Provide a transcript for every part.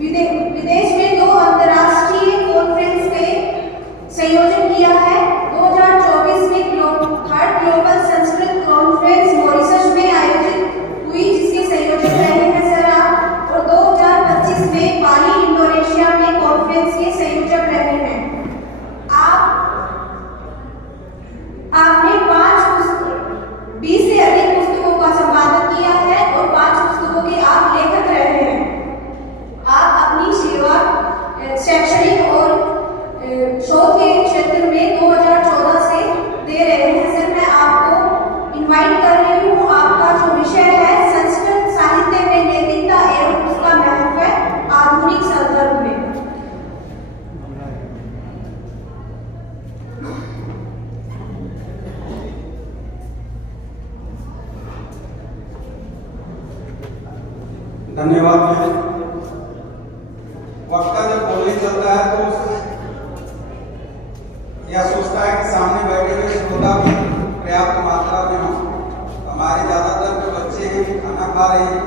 विदेश में 2 अंतर्राष्ट्रीय कॉन्फ्रेंस के संयोजन किया है। 2024 में third global Sanskrit conference Mauritius में आयोजित हुई, जिसके संयोजक रहे हैं सर आप, और 2025 में बाली इंडोनेशिया में कॉन्फ्रेंस के संयोजक रहे हैं आपने 20 से अधिक पुस्तकों का संपादन किया है और 5 पुस्तकों के आप लेखक रहे हैं। आप अपनी सेवा शैक्षणिक और शोध के क्षेत्र में 2014 से दे रहे हैं। सर मैं आपको इनवाइट कर रही हूँ। आपका जो विषय है संस्कृत साहित्य में नैतिकता एवं उसका महत्व आधुनिक संदर्भ में। धन्यवाद मैम। वक्ता जब बोलने चलता है तो यह सोचता है कि सामने बैठे हुए श्रोता भी पर्याप्त मात्रा में हो। हमारे ज्यादातर जो बच्चे हैं खाना खा रहे हैं,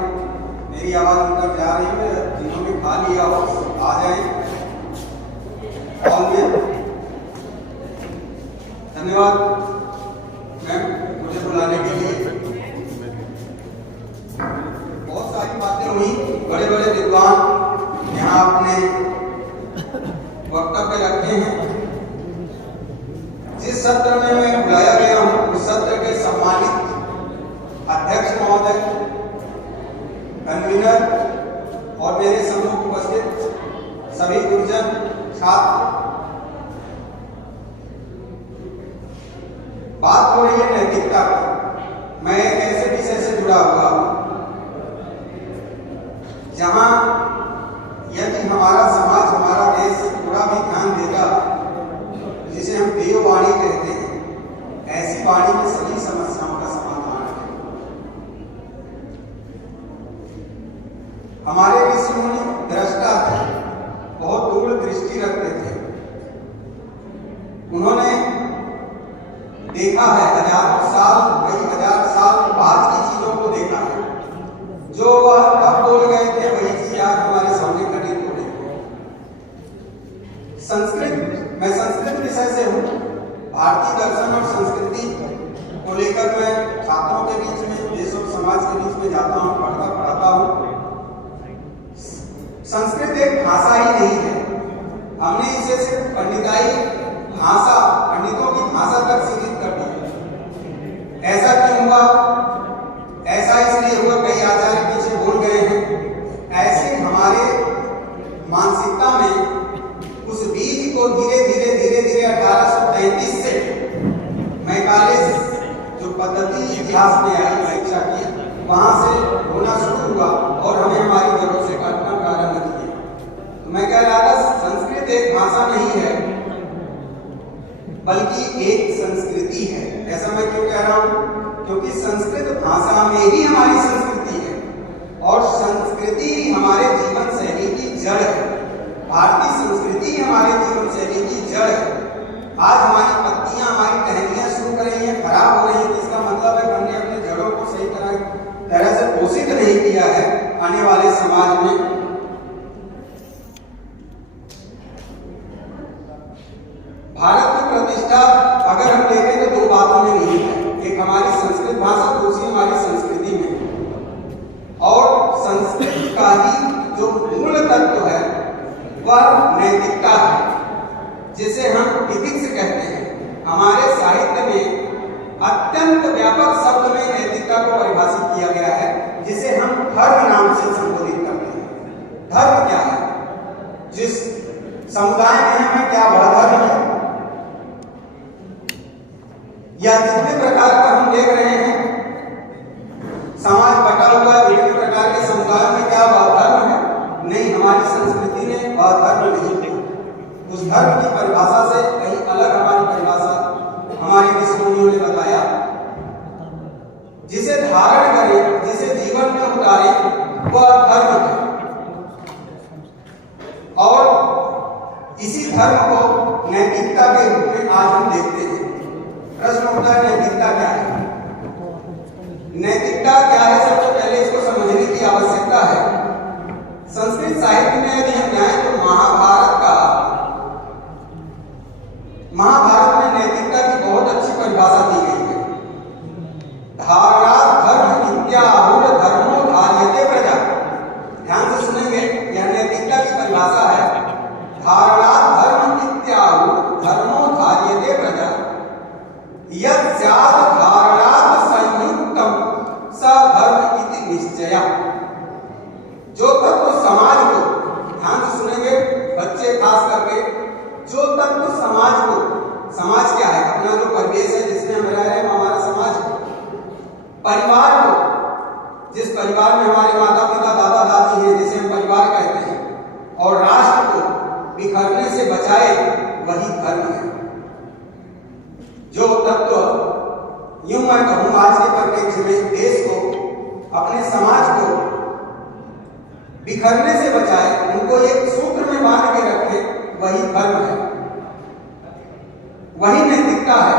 मेरी आवाज उनकर जा रही है। जिन्होंने खा लिया हो आ जाए हॉल में। धन्यवाद मैम मुझे बुलाने के लिए। बहुत सारी बातें हुई, बड़े बड़े विद्वान यहाँ अपने वक्तव्य रखे हैं। जिस सत्र में मैं बुलाया गया हूँ उस सत्र के सम्मानित अध्यक्ष महोदय, कन्वीनर और मेरे सम्मुख उपस्थित सभी गुरुजन, छात्र, बात हो रही है नैतिकता की। मैं एक ऐसे विषय से जुड़ा हुआ हूँ जहां यदि हमारा समाज, हमारा देश थोड़ा भी ध्यान देगा, जिसे हम देववाणी कहते हैं, ऐसी वाणी में सभी समस्याओं का समाधान है। हमारे ऋषि मुनि दृष्टा थे, बहुत दूर दृष्टि रखते थे। उन्होंने देखा है हजारों साल, कई हजार साल बाद की चीजों को देखा है। जो वह तब बोल गए थे वही चीज आज हमारे सामने घटित हो रही है। संस्कृत, मैं संस्कृत विषय से हूँ। भारतीय दर्शन और संस्कृति को लेकर मैं छात्रों के बीच में, देश और समाज के बीच में जाता हूँ, पढ़ाता हूँ। संस्कृत एक भाषा ही नहीं है। हमने इसे सिर्फ पंडिताई भाषा, पंडितों की भाषा तक सीमित कर दिया। ऐसा क्यों हुआ? ऐसा इसलिए हुआ, कई आचार्य पीछे बोल गए हैं। ऐसे हमारे मानसिकता में उस बीज को धीरे धीरे 1833 से मैकाले जो पद्धति इतिहास में आई, परीक्षा की, वहां से होना शुरू हुआ और हमें हमारी जड़ों से काटना प्रारंभ किया। तो मैं कह रहा था संस्कृत एक भाषा नहीं है बल्कि एक संस्कृति है। ऐसा मैं क्यों कह रहा हूं? क्योंकि संस्कृत भाषा में ही हमारी संस्कृति है और संस्कृति हमारे जीवन शैली की जड़ है। भारतीय संस्कृति हमारे जीवन शैली की जड़ है। आज हमारी पत्तियां, हमारी टहनियां शुरू कर रही हैं, खराब हो रही हैं, इसका मतलब है कि हमने अपने जड़ों को सही तरह से पोषित नहीं किया है। आने वाले समाज में भारत की प्रतिष्ठा अगर हम देखें तो 2 बातों में नहीं है। एक हमारी संस्कृत भाषा, दूसरी हमारी संस्कृति में। और संस्कृत का ही जो मूल तत्व है वह नैतिकता है, जिसे हम इथिक्स कहते हैं। हमारे साहित्य में अत्यंत व्यापक शब्द में नैतिकता को परिभाषित किया गया है, जिसे हम धर्म नाम से संबोधित करते हैं। धर्म क्या है? जिस समुदाय में हमें क्या वह धर्म है, या जितने प्रकार का हम देख रहे हैं समाज बटा हुआ है, विभिन्न प्रकार के समुदायों में क्या वह धर्म है? नहीं, हमारी संस्कृति ने वह धर्म नहीं है। उस धर्म की परिभाषा से कहीं अलग हमारी परिभाषा हमारे ऋषि मुनियों ने बताया। जिसे धारण करें, जिसे जीवन में उतारे, वह धर्म है। और इसी धर्म को नैतिकता के रूप में आज हम देखते हैं। प्रश्न उठता है नैतिकता क्या है? नैतिकता क्या है? सबसे पहले इसको समझने की आवश्यकता है। संस्कृत संस्कृत साहित्य में यदि हम जाएं तो महाभारत में नैतिकता की बहुत अच्छी परिभाषा दी गई है। धारणात् धर्म इत्याहुर धर्मो धार्यते प्रजा। ध्यान से सुनेंगे, यह नैतिकता की परिभाषा है। धारणात् धर्म इत्याहुर धर्मो धार्यते प्रजा यत् स्यात् धारणात् संयुक्तम स धर्म इति निश्चयः। जो तत्व समाज को, ध्यान से सुनेंगे बच्चे खास करके, जो तत्व समाज को, समाज क्या है? अपना जो परिवेश है जिसमें हम रह रहे हैं, हमारा समाज है। परिवार को, जिस परिवार में हमारे माता पिता दादा दादी हैं, जिसे हम परिवार कहते हैं, और राष्ट्र को बिखरने से बचाए, वही धर्म है। जो तत्व, यूं मैं कहूं आज के परिप्रेक्ष्य में, देश को, अपने समाज को बिखरने से बचाए, उनको एक सूत्र में बांध के रखे, वही धर्म है, वही नैतिकता है।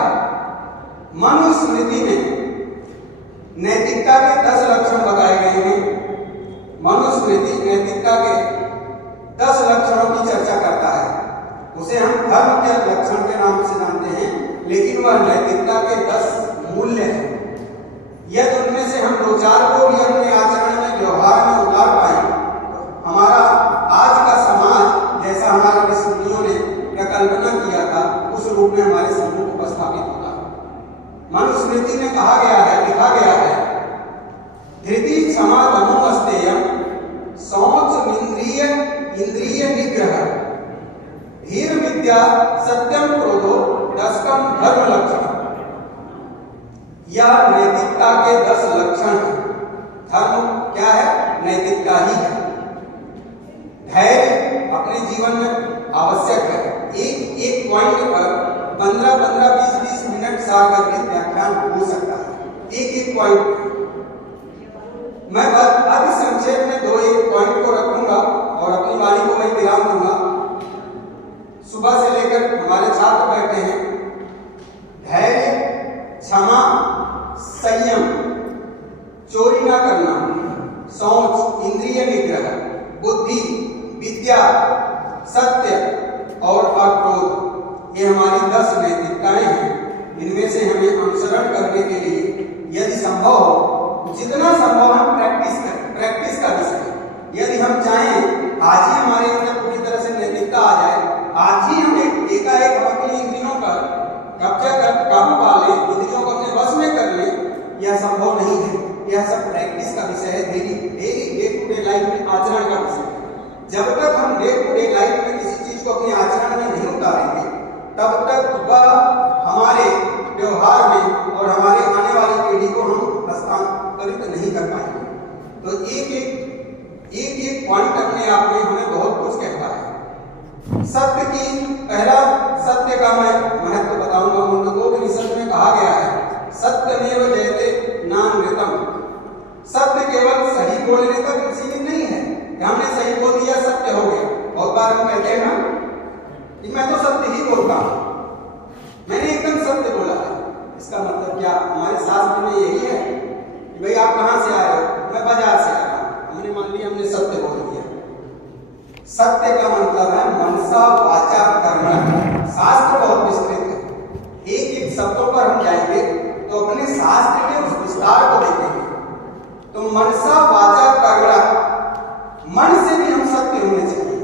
मनुस्मृति में नैतिकता के 10 लक्षण बताए गए हैं। मनुस्मृति नैतिकता के 10 लक्षणों की चर्चा करता है। उसे हम धर्म के लक्षण के नाम से जानते हैं, लेकिन वह नैतिकता के 10 मूल्य हैं। यदि उनमें से हम 2-4 को भी अपने आचरण में, व्यवहार में उतार पाए, हमारा आज का समाज जैसा हमारा ऋषिमुनियों ने प्रकल्पना किया था, उस रूप में हमारे सम्मुख उपस्थापित होगा। मनुस्मृति में कहा गया है, लिखा गया है, धृति क्षमा दमो अस्तेयम शौच इंद्रिय निग्रह धीर विद्या सत्यम क्रोधो दशकम धर्म लक्षण। यह नैतिकता के 10 लक्षण हैं। धर्म क्या है? नैतिकता ही है। धैर्य अपने जीवन में आवश्यक है। एक पॉइंट पर 15-15, 20-20 मिनट सार्वजनिक व्याख्यान हो सकता है, एक पॉइंट। मैं अति संक्षेप में 2-1 पॉइंट को रखूंगा और अपनी वाणी को मैं विराम दूंगा। सुबह से लेकर हमारे छात्र बैठे हैं। धैर्य, क्षमा, संयम, चोरी न करना, शौच, इंद्रिय निग्रह, बुद्धि, विद्या, सत्य और अक्रोध, ये हमारी 10 नैतिकताएं हैं। इनमें से हमें अनुसरण करने के लिए यदि संभव हो, जितना संभव हम प्रैक्टिस का विषय है। यदि हम चाहें आज ही हमारे अंदर पूरी तरह से नैतिकता आ जाए, आज ही हम एकाएक हम अपनी इंद्रियों पर कब्जा कर काबू पा लें, इंद्रियों को अपने वश में कर लें, यह संभव नहीं है। यह सब प्रैक्टिस का विषय है, daily day to day life में आचरण का विषय है। जब तक हम डे टू डे लाइफ में किसी चीज को अपने आचरण में नहीं उतारेंगे, तब तक वह हमारे व्यवहार में और हमारे आने वाली पीढ़ी को हम हस्तांतरित नहीं कर पाएंगे। तो एक पॉइंट अपने आप में हमें बहुत कुछ कहता है। सत्य की, पहला सत्य का मैं महत्व बताऊंगा। मुंडकोपनिषद में कहा गया है, सत्यमेव जयते नानृतम। सत्य केवल सही बोलने तक सीमित नहीं है कि हमने सही बोल दिया सत्य हो गया। बहुत बार हम कहते हैं ना कि मैं तो सत्य ही बोलता हूं, मैंने एकदम सत्य बोला है। इसका मतलब क्या? हमारे शास्त्र में यही है कि भाई आप कहां से आ रहे हो? मैं बाजार से आ रहा हूं। हमने मान लिया हमने सत्य बोल दिया। सत्य का मतलब है मनसा वाचा कर्मणा। शास्त्र बहुत विस्तृत है, एक शब्दों पर हम जाएंगे तो अपने शास्त्र के उस विस्तार को देखेंगे। तो मनसा वाचा कर्मणा, मन से भी हम सत्य होने चाहिए।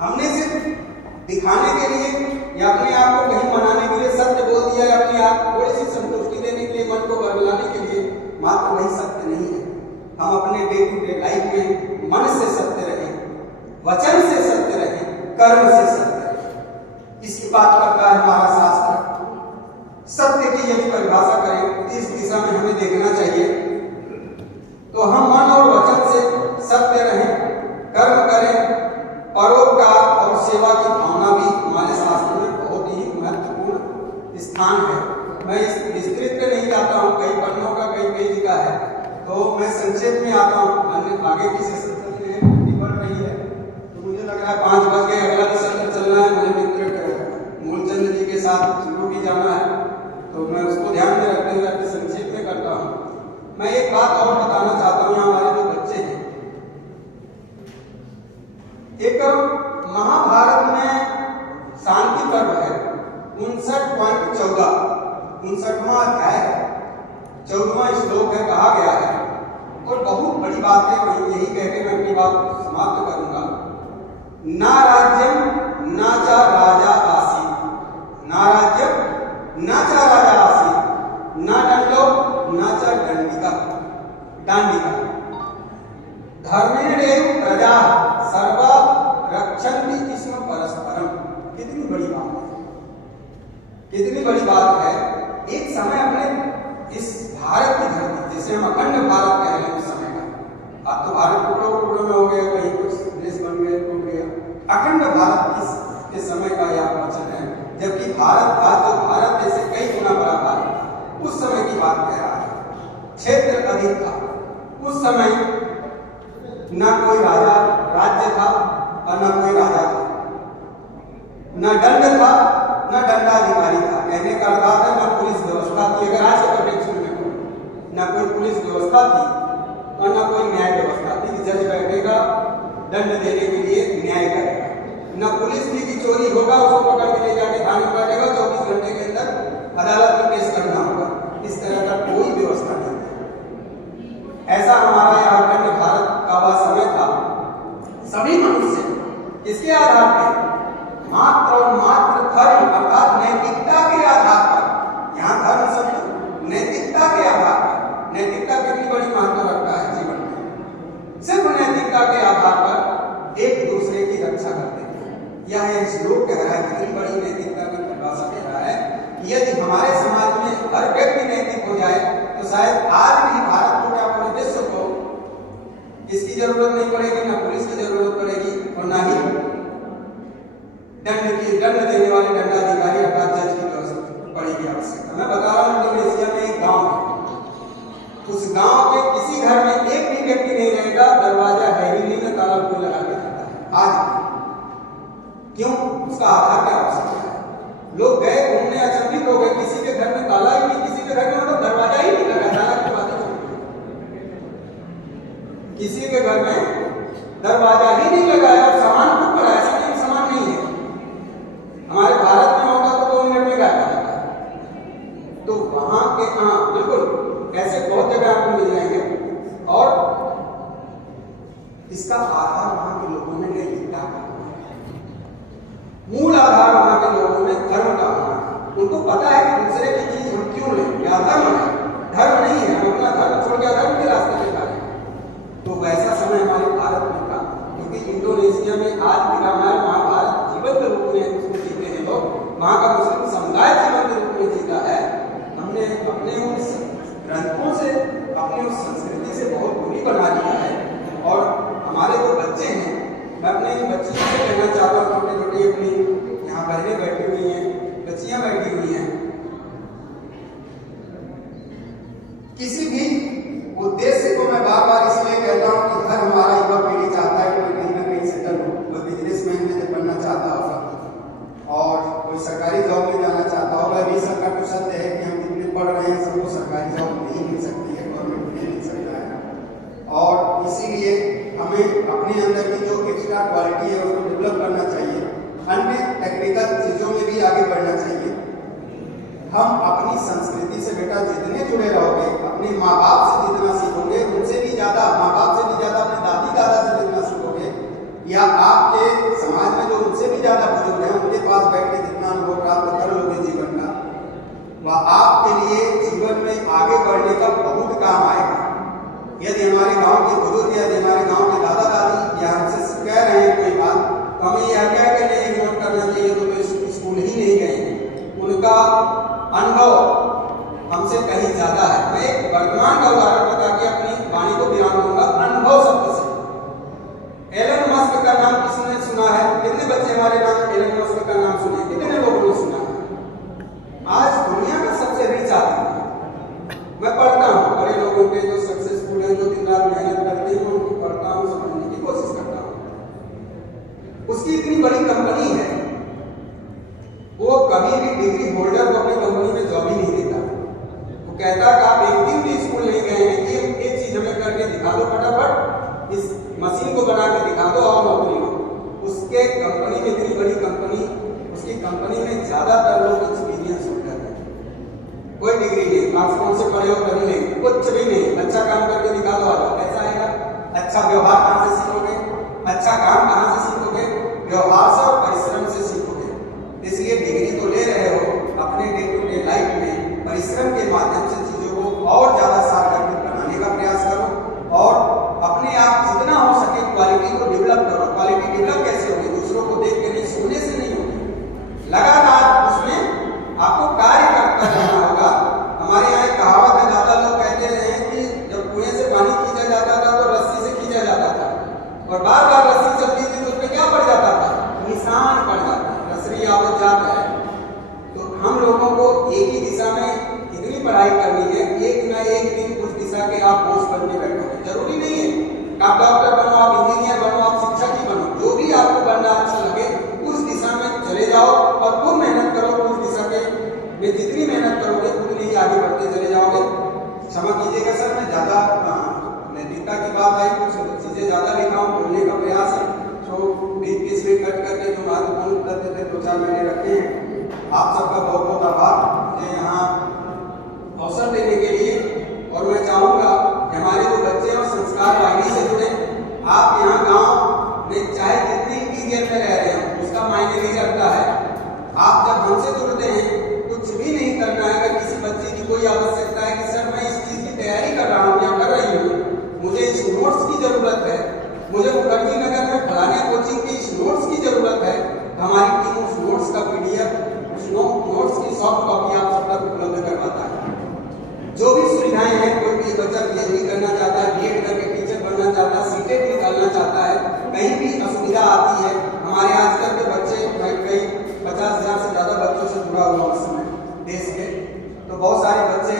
हमने सिर्फ दिखाने के लिए या अपने आप को कहीं मनाने के लिए सत्य बोल दिया, या अपने आप थोड़ी सी संतुष्टि देने के लिए, मन को बरगलाने के लिए, मात्र वही सत्य नहीं है। हम अपने डे टू डे लाइफ में मन से सत्य रहें, वचन से सत्य रहें, कर्म से सत्य रहें। इसकी बात करता है हमारा शास्त्र। सत्य की यदि परिभाषा करें, इस दिशा में हमें देखना चाहिए। तो हम मन और वचन से सत्य रहें, कर्म करें, परोपकार और सेवा की भावना भी हमारे शास्त्र में बहुत ही महत्वपूर्ण स्थान है। मैं इस विस्तृत पे नहीं जाता हूँ, कई पन्नों का, कई पेज का है, तो मैं संक्षेप में आता हूँ। अन्य आगे की सेशन बढ़ रही है, तो मुझे लग रहा है 5 बज गए, अगला भी सत्र चलना है। मुझे मित्र मूलचंद जी के साथ शुरू भी जाना है, तो मैं उसको ध्यान में रखते हुए अपने संक्षेप में करता हूँ। मैं एक बात और बताना चाहता हूँ, हमारे जो बच्चे हैं, एक महाभारत में शांति पर्व है 59.14 अध्याय है, 14वां श्लोक है, कहा गया है और बहुत बड़ी बात है। यही कहकर मैं अपनी बात समाप्त करूंगा। ना राज्यम ना चा राजा आसी, ना राज्यम ना चा राजा आसी, ना दंडो ना चा दांडिका, धर्मेणेव प्रजा सर्वा रक्षन्ति स्म परस्परम। कितनी बड़ी बात है, कितनी बड़ी बात है। एक समय अपने इस भारत की धरती, जिसे हम अखंड भारत कह रहे हैं उस समय का, अब तो भारत टुकड़ों में हो गया, कहीं कुछ देश बन गए, टूट गया। अखंड भारत के समय का यह वचन है, जबकि भारत था तो भारत ऐसे कई गुना बड़ा था, उस समय की बात कह रहा है। क्षेत्र अधिक था उस समय, न कोई राजा राज्य था और न कोई राजा था, न दंड था न दंडाधिकारी था। कहने का अर्थ है न पुलिस व्यवस्था थी, अगर आज के परिप्रेक्ष्य में न कोई पुलिस व्यवस्था थी और न कोई न्याय व्यवस्था थी कि जज बैठेगा दंड देने के लिए न्याय करेगा। न पुलिस थी कि चोरी होगा उसको पकड़ के ले जाके थाने में बैठेगा, 24 घंटे के अंदर अदालत में पेश करना होगा। इस तरह का कोई व्यवस्था नहीं थी। ऐसा हमारा यह अखंड भारत का वह समय था। सभी मनुष्य इसके आधार पर मात्र और मात्र धर्म अर्थात नैतिकता के आधार पर, यहाँ धर्म शब्द नैतिकता के आधार पर, नैतिकता कितनी बड़ी महत्व रखता है जीवन में, सिर्फ नैतिकता के आधार पर एक दूसरे की रक्षा करते हैं। यह श्लोक कह रहा है, कितनी बड़ी नैतिकता की परिभाषा दे रहा है। यदि हमारे समाज में हर व्यक्ति नैतिक हो जाए तो शायद आज भी भारत को, क्या पूरे विश्व को इसकी जरूरत नहीं पड़ेगी, ना पुलिस की जरूरत पड़ेगी और ना ही दंड देने वाले दंडाधिकारी अर्थात जज की व्यवस्था पड़ेगी आवश्यकता। मैं बता रहा हूँ, इंडोनेशिया में एक गांव है, उस गांव के किसी घर में एक भी व्यक्ति नहीं रहेगा, दरवाजा है ही नहीं, न ताला कोई लगा के जाता है आज भी। क्यों? उसका आधार क्या आवश्यकता है। लोग गए घूमने, अचंभित हो गए, किसी के घर में ताला ही नहीं, किसी के घर में मतलब दरवाजा ही नहीं लगा, ताला की बात है, किसी के घर में दरवाजा ही नहीं लगाया और सामान खूब पड़ा, ऐसा नहीं सामान नहीं है। हमारे भारत में होगा तो 2 मिनट में गायब हो जाता है। तो वहां के, हाँ बिल्कुल ऐसे बहुत जगह आपको मिल जाएंगे। और इसका आधार वहां के लोगों ने नैतिकता का, मूल आधार वहां के लोगों में धर्म का होना। उनको पता है कि दूसरे की चीज हम क्यों लें, या धर्म है, धर्म नहीं है, हम अपना धर्म छोड़ के धर्म के रास्ते पे जा रहे हैं। तो वैसा समय हमारे भारत में था, क्योंकि इंडोनेशिया में आज भी रामायण महाभारत जीवंत रूप में उसको जीते हैं लोग, वहां का मुस्लिम समुदाय जीवंत रूप में जीता है। हमने अपने उस ग्रंथों से, अपनी उस संस्कृति से बहुत दूरी बना लिया है। और हमारे जो बच्चे हैं, मैं अपने बच्चों से कहना चाहता हूँ, छोटे छोटे अपनी यहाँ बहनें बैठी हुई हैं, बच्चियां बैठी हुई हैं, किसी भी उद्देश्य को मैं बार बार इसलिए कहता हूँ कि हर हमारा युवा पीढ़ी चाहता है कि कहीं ना कहीं सेटल हो, कोई बिजनेसमैन में बनना चाहता होगा और कोई सरकारी जॉब में जाना चाहता होगा। ये सबका तो सत्य है कि हम जितने पढ़ रहे हैं सबको सरकारी जॉब नहीं मिल सकती है, गवर्नमेंट नहीं मिल सकता है। और इसीलिए हमें अपने अंदर की जो एक्स्ट्रा क्वालिटी है उसको डेवलप करना चाहिए, अन्य टेक्निकल चीजों में भी आगे बढ़ना चाहिए। हम अपनी संस्कृति से बेटा जितने जुड़े रहोगे, अपने माँ बाप से जितना सीखोगे, उनसे भी ज्यादा, माँ बाप से भी ज्यादा अपने दादी दादा से जितना सीखोगे, या आपके समाज में जो उनसे भी ज्यादा बुजुर्ग हैं उनके पास बैठ के जितना अनुभव प्राप्त कर लोगे जीवन का, वह आपके लिए जीवन में आगे बढ़ने का बहुत काम आएगा। यदि हमारे गांव के बुजुर्ग, यदि हमारे गांव के दादा दादी या हमसे कह रहे हैं कोई बात, तो हमें यह क्या कहने इग्नोर करना चाहिए, तो स्कूल ही नहीं गए, उनका अनुभव हमसे कहीं ज्यादा है। मैं एक वर्तमान का उदाहरण बता के अपनी वाणी को विराम दूंगा। अनुभव शब्द से एलन मस्क का नाम किसने सुना है? कितने बच्चे हमारे नाम एलन मस्क का नाम सुने? कितने लोगों ने सुना है? आज दुनिया का सबसे रिच आदमी, मैं पढ़ता हूँ बड़े लोगों के जो सक्सेसफुल हैं, जो दिन रात मेहनत करते हैं, उनको पढ़ता हूँ, समझने की कोशिश करता हूँ। उसकी इतनी बड़ी कंपनी है, वो कभी भी डिग्री होल्डर को अपनी कंपनी में जॉब ही नहीं देता। वो कहता कि आप एक दिन भी स्कूल नहीं गए हैं, एक चीज हमें करके दिखा दो फटाफट, इस मशीन को बना के दिखा दो और नौकरी लो। ऐसा काम कहाँ से सीखोगे? व्यवहार से और परिश्रम से सीखोगे। इसलिए डिग्री तो ले रहे हो, अपने डे टू डे लाइफ में परिश्रम के माध्यम से चीजों को और ज्यादा सार्थक बनाने का प्रयास करो और अपने आप जितना हो सके क्वालिटी को डेवलप करो। क्वालिटी डेवलप कैसे होगी? दूसरों को देख के नहीं, सुनने से नहीं होगी, लगातार उसमें आपको कार्य करता रहना होगा। हमारे यहाँ एक कहावत है, ज्यादा लोग कहते रहे हैं कि जब कुएं से पानी खींचा जाता था तो रस्सी से खींचा जाता था और बार बार रस्सी चलती थी तो उसमें क्या पड़ जाता था? निशान पड़ जाता है, रस्सी आवत जाता है। तो हम लोगों को एक ही दिशा में इतनी पढ़ाई करनी है, एक न एक दिन उस दिशा के आप बोझ बन के बैठोगे। जरूरी नहीं है आप डॉक्टर बनो, आप इंजीनियर बनो, आप शिक्षक ही बनो, जो भी आपको बनना अच्छा लगे उस दिशा में चले जाओ और खूब मेहनत करो। उस दिशा में जितनी मेहनत करोगे उतनी ही आगे बढ़ते चले जाओगे। क्षमा कीजिएगा सर, मैं ज्यादा नैतिकता की बात आई, कुछ चीजें ज्यादा लिखा हूँ, बोलने का प्रयास है, तो बीच में कट करके जो महत्वपूर्ण तथ्य थे 2-4 मैंने रखे हैं। आप सबका बहुत बहुत आभार मुझे यहाँ अवसर देने के लिए। और मैं चाहूँगा कि हमारे जो बच्चे और संस्कार वाहिनी से जुड़े, आप यहाँ गांव में चाहे जितनी इंटीरियर में रह रहे हो उसका मायने नहीं रखता है। आप जब हमसे जुड़ते हैं कुछ भी नहीं करना है। अगर किसी बच्चे की कोई आवश्यकता है कि सर मैं इस चीज की तैयारी कर रहा हूँ या कर रही हूँ, मुझे इस नोट्स की जरूरत है, मुझे मुखर्जी नगर में फलाने कोचिंग की इस नोट्स की जरूरत है, हमारी टीम उस नोट्स का PDF, उस नोट्स की सॉफ्ट कॉपी आप सब तक उपलब्ध करवाता है। जो भी सुविधाएं हैं, कोई भी बच्चा PhD करना चाहता है, BEd करके टीचर बनना चाहता है, CTET निकालना चाहता है, कहीं भी असुविधा आती है, हमारे आजकल के बच्चे कई 50,000 से ज्यादा बच्चों से जुड़ा हुआ उस समय देश के, तो बहुत सारे बच्चे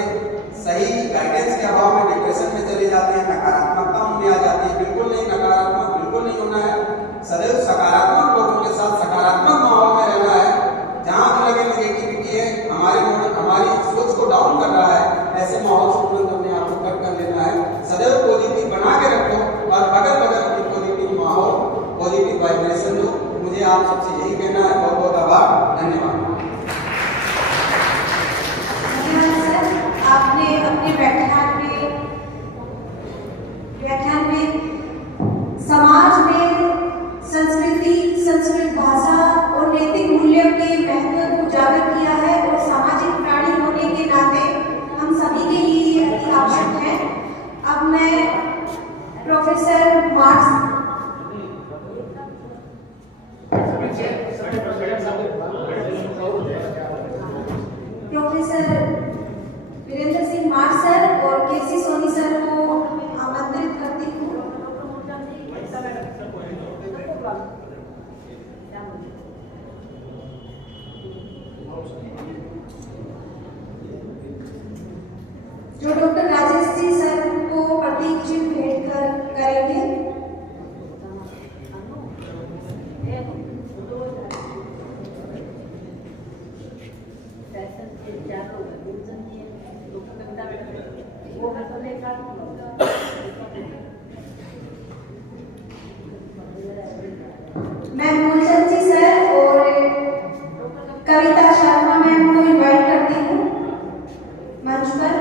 सही गाइडेंस के अभाव में डिप्रेशन में चले जाते हैं, नकारात्मकता उनमें आ जाती है। बिल्कुल नहीं, नकारात्मक बिल्कुल नहीं होना है, सदैव सकारात्मक लोगों के साथ सकारात्मक माहौल में रहना है। जहां भी लगे नेगेटिविटी है, हमारी सोच को डाउन कर रहा है, ऐसे माहौल से तुरंत अपने आप को कट कर लेना है। सदैव पॉजिटिव बना के रखो और अगल बगल की पॉजिटिव माहौल, पॉजिटिव वाइब्रेशन दो। मुझे आप सबसे यही कहना है। बहुत बहुत आभार, धन्यवाद। आपने अपने व्याख्यान में समाज में संस्कृति, संस्कृत भाषा और नैतिक मूल्यों के महत्व को उजागर किया है और सामाजिक प्राणी होने के नाते हम सभी के लिए अति आवश्यक है। अब मैं प्रोफेसर वीरेंद्र सिंह मार्च सर और KC सोनी सर को आमंत्रित करती हूँ। जो डॉक्टर राजेश जी सर को प्रतीक चिन्ह भेंट करेंगे। मैं मूलचंद जी सर और कविता शर्मा मैम को इनवाइट करती हूँ मंच पर।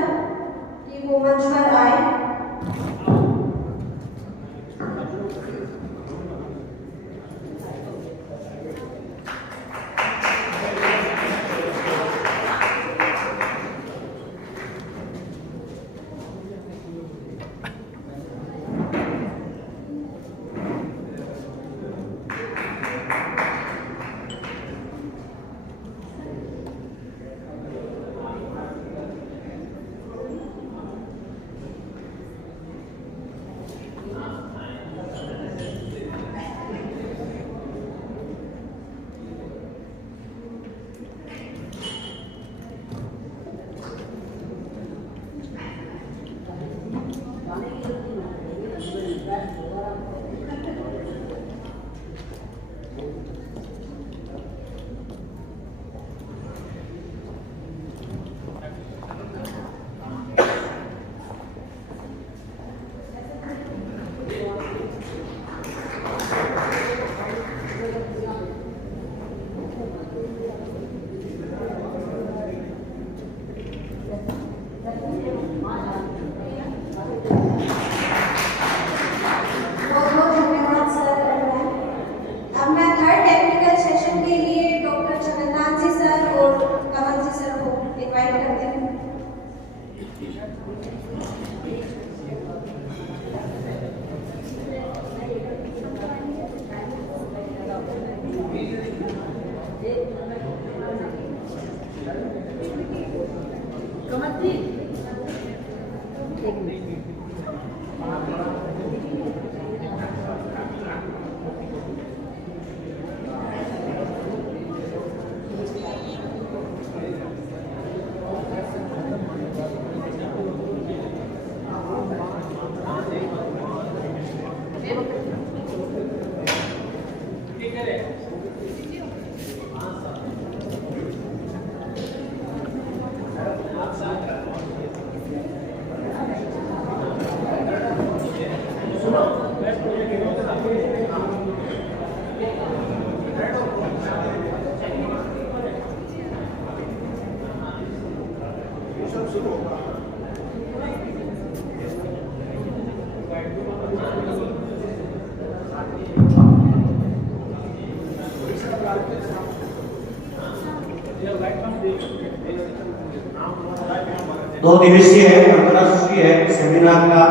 दो दिवसीय अंतर्राष्ट्रीय सेमिनार का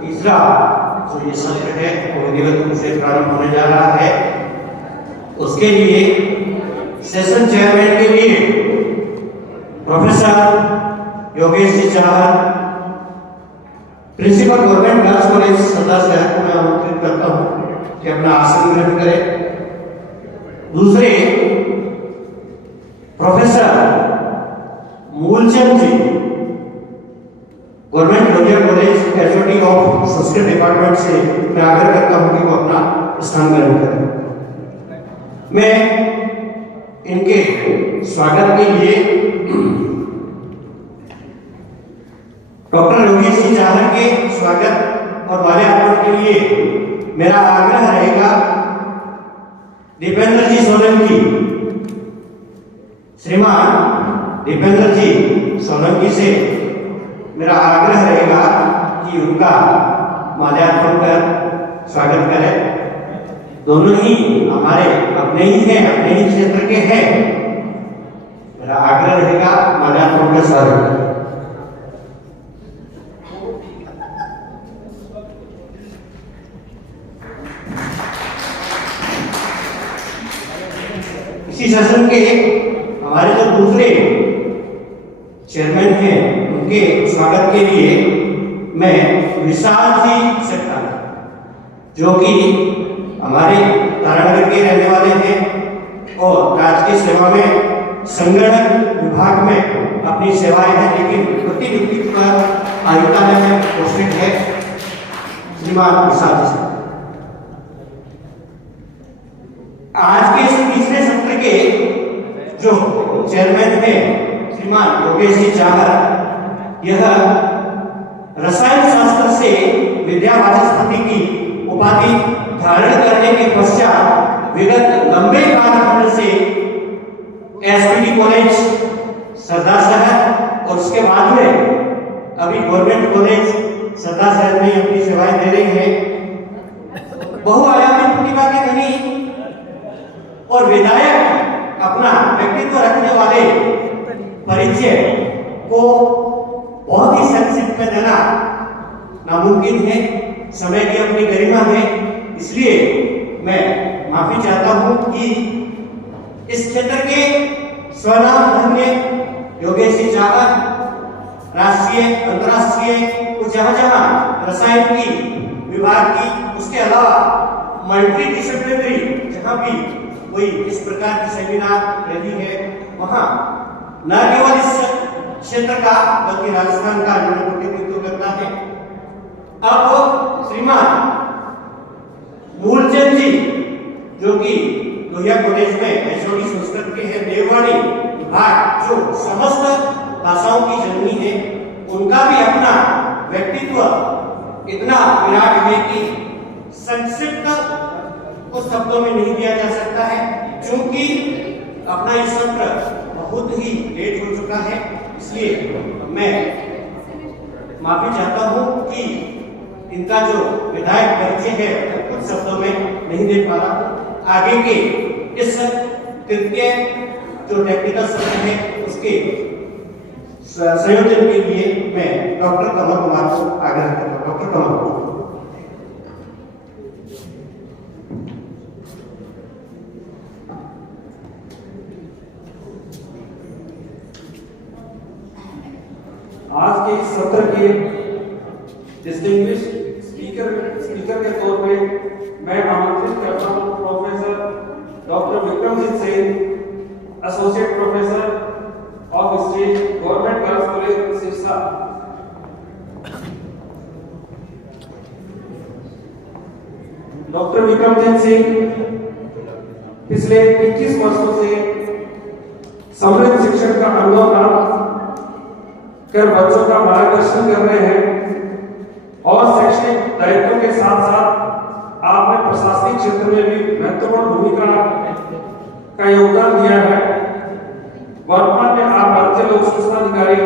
तीसरा जो ये सत्र है वो विधिवत रूप से प्रारंभ होने जा रहा है। उसके लिए सेशन चेयरमैन के लिए professor Yogesh ji Chahar, principal government girls college Sada Shahar को मैं आमंत्रित करता हूं कि अपना आसन ग्रहण करें। दूसरे professor Moolchand ji, government Lohia college HOD of Sanskrit department से मैं आग्रह करता हूं कि वो अपना स्थान ग्रहण करें। मैं इनके स्वागत के लिए डॉक्टर योगेश जी चाहर के स्वागत और माल्यार्पण के लिए मेरा आग्रह रहेगा दीपेंद्र जी सोलंकी, श्रीमान दीपेंद्र जी सोलंकी से मेरा आग्रह रहेगा कि उनका माल्यार्पण कर स्वागत करें। दोनों ही हमारे अपने ही हैं, अपने ही क्षेत्र के हैं। मेरा आग्रह रहेगा माल्यार्पण कर स्वागत करें। इसी सेशन के हमारे जो दूसरे चेयरमैन हैं उनके स्वागत के लिए मैं विशाल जी सकता जो कि हमारे तारानगर के रहने वाले हैं और राजकीय सेवा में संगणक विभाग में अपनी सेवाएं हैं, लेकिन प्रतिनियुक्ति पर आयुक्तालय में पोस्टेड है श्रीमान विशाल जी। आज के इस तीसरे सत्र के जो चेयरमैन है श्रीमान योगेश जी चाहर, यह रसायन शास्त्र से विद्या वाचस्पति की उपाधि धारण करने के पश्चात विगत लंबे कालखंड से एसपीडी कॉलेज सरदार शहर और उसके बाद में अभी गवर्नमेंट कॉलेज सरदार शहर में अपनी सेवाएं दे रही है। बहुआयामी प्रतिभा के धनी और विधायक अपना व्यक्तित्व रखने वाले परिचय को बहुत ही संक्षिप्त में देना नामुमकिन है, समय की अपनी गरिमा है। इसलिए मैं माफी चाहता हूं कि इस क्षेत्र के स्वनाम धन्य योगेश जी चाहर राष्ट्रीय अंतर्राष्ट्रीय जहां जहां रसायन की विभाग की, उसके अलावा मल्टी डिसिप्लिनरी जहां भी कोई इस प्रकार की सेमिनार रही है वहां न केवल इस क्षेत्र का बल्कि राजस्थान का प्रतिनिधित्व करता है। अब श्रीमान मूलचंद जी जो कि लोहिया कॉलेज में एचओडी संस्कृत के हैं, देववाणी विभाग जो समस्त भाषाओं की जननी है, उनका भी अपना व्यक्तित्व इतना विराट है कि संक्षिप्त कुछ शब्दों में नहीं दिया जा सकता है, क्योंकि अपना ये सत्र बहुत ही लेट हो चुका है। इसलिए मैं माफी चाहता हूं कि इनका जो विधायक परिचय है कुछ शब्दों में नहीं दे पा रहा। आगे के इस तृतीय जो टेक्निकल सत्र है उसके संयोजन के लिए मैं डॉक्टर कमल कुमार को आग्रह करता हूं। डॉक्टर कमल कुमार। के इस सत्र के डिस्टिंग्विश स्पीकर के तौर पे मैं आमंत्रित करता हूँ professor doctor Vikramjit Singh, associate professor of history, government girls college Sirsa. Doctor Vikramjit Singh पिछले 21 वर्षों से समृद्ध शिक्षण का अनुभव प्राप्त कर बच्चों का मार्गदर्शन कर रहे हैं और शैक्षणिक दायित्वों के साथ साथ आपने प्रशासनिक क्षेत्र में भी महत्वपूर्ण भूमिका का योगदान दिया है। वर्तमान में आप राज्य लोक सूचना अधिकारी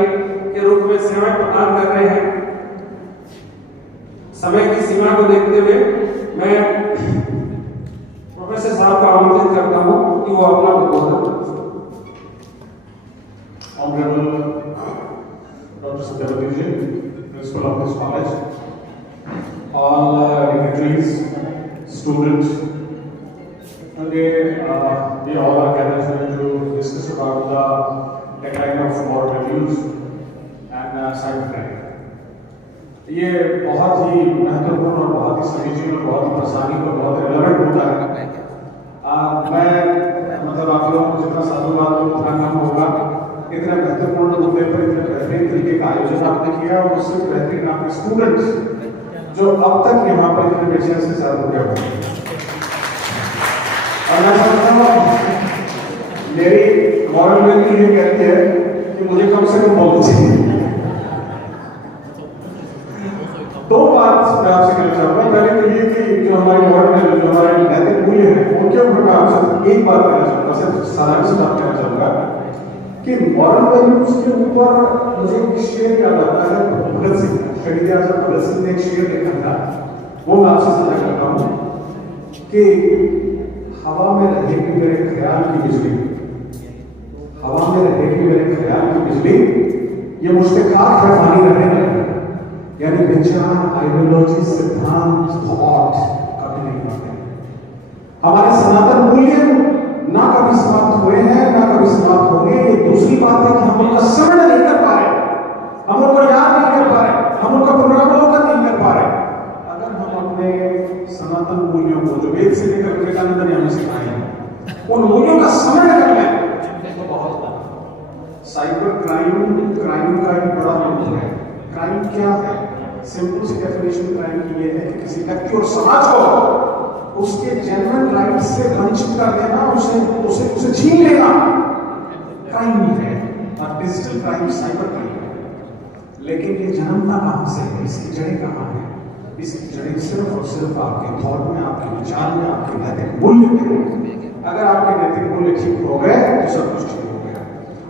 के रूप में सेवाएं प्रदान कर रहे हैं। समय की सीमा को देखते हुए मैं प्रोफेसर साहब को आमंत्रित करता हूं कि वो अपना उद्बोधन। Honorable Dr. Satyavati ji, Principal of this college, all dignitaries, students, today we all are gathered here to discuss about the decline of moral values and cybercrime. ये बहुत ही महत्वपूर्ण और बहुत ही समीचीन और बहुत ही प्रासंगिक और बहुत रिलेवेंट होता है। मैं मतलब आप लोगों को जितना साधुवाद तो उतना कम होगा। इतने महत्वपूर्ण मुद्दे पर इतने बेहतरीन तरीके का आयोजन आपने किया और उससे बेहतरीन आपके स्टूडेंट्स जो अब तक यहाँ पर इतने पेशेंस के साथ रुके हुए हैं। और मैं समझता हूँ मेरी मॉरल वैल्यू ये कहती है कि मुझे कम से कम बोलना चाहिए। दो बात मैं आपसे कहना चाहूंगा। पहले तो ये कि जो हमारी मॉरल वैल्यू, जो हमारे नैतिक मूल्य हैं, उनके ऊपर मैं आपसे एक बात कहना चाहूंगा, सिर्फ साधारण सी बात कहना चाहूंगा कि मॉरल वैल्यूज के ऊपर मुझे एक शेर याद आता है भगत सिंह, शहीद आजम भगत सिंह ने एक शेर लिखा था, वो मैं आपसे साझा करता हूँ कि हवा में रहेगी मेरे ख्याल की बिजली, हवा में रहेगी मेरे ख्याल की बिजली, ये मुश्किलात है फानी रहने लगे। यानी विचार, आइडियोलॉजी, सिद्धांत, थॉट कभी नहीं मरते। हमारे सनातन मूल्य ना कभी समाप्त हुए हैं ना कभी समाप्त होंगे। ये दूसरी बात है कि हम उनका स्मरण नहीं कर पा रहे, हम उनको याद नहीं कर पा रहे, हम उनका पुनरावलोकन नहीं कर पा रहे। अगर हम अपने सनातन मूल्यों को जो वेद से लेकर विवेकानंद ने हमें सिखाए हैं, उन मूल्यों का स्मरण कर लें तो बहुत। साइबर क्राइम का एक बड़ा रूप है। क्राइम क्या है? सिंपल सी डेफिनेशन क्राइम की ये है कि किसी व्यक्ति और समाज को उसके जेन्युइन राइट से वंचित कर देना, उसे छीन लेना क्राइम है। और डिजिटल क्राइम साइबर क्राइम है। लेकिन ये जन्मता कहां से है? इसकी जड़ें कहां है? इसकी जड़ें सिर्फ और सिर्फ आपके थॉट में, आपके विचार में, आपके नैतिक मूल्य में। अगर आपके नैतिक मूल्य ठीक हो गए तो सब कुछ ठीक हो गया।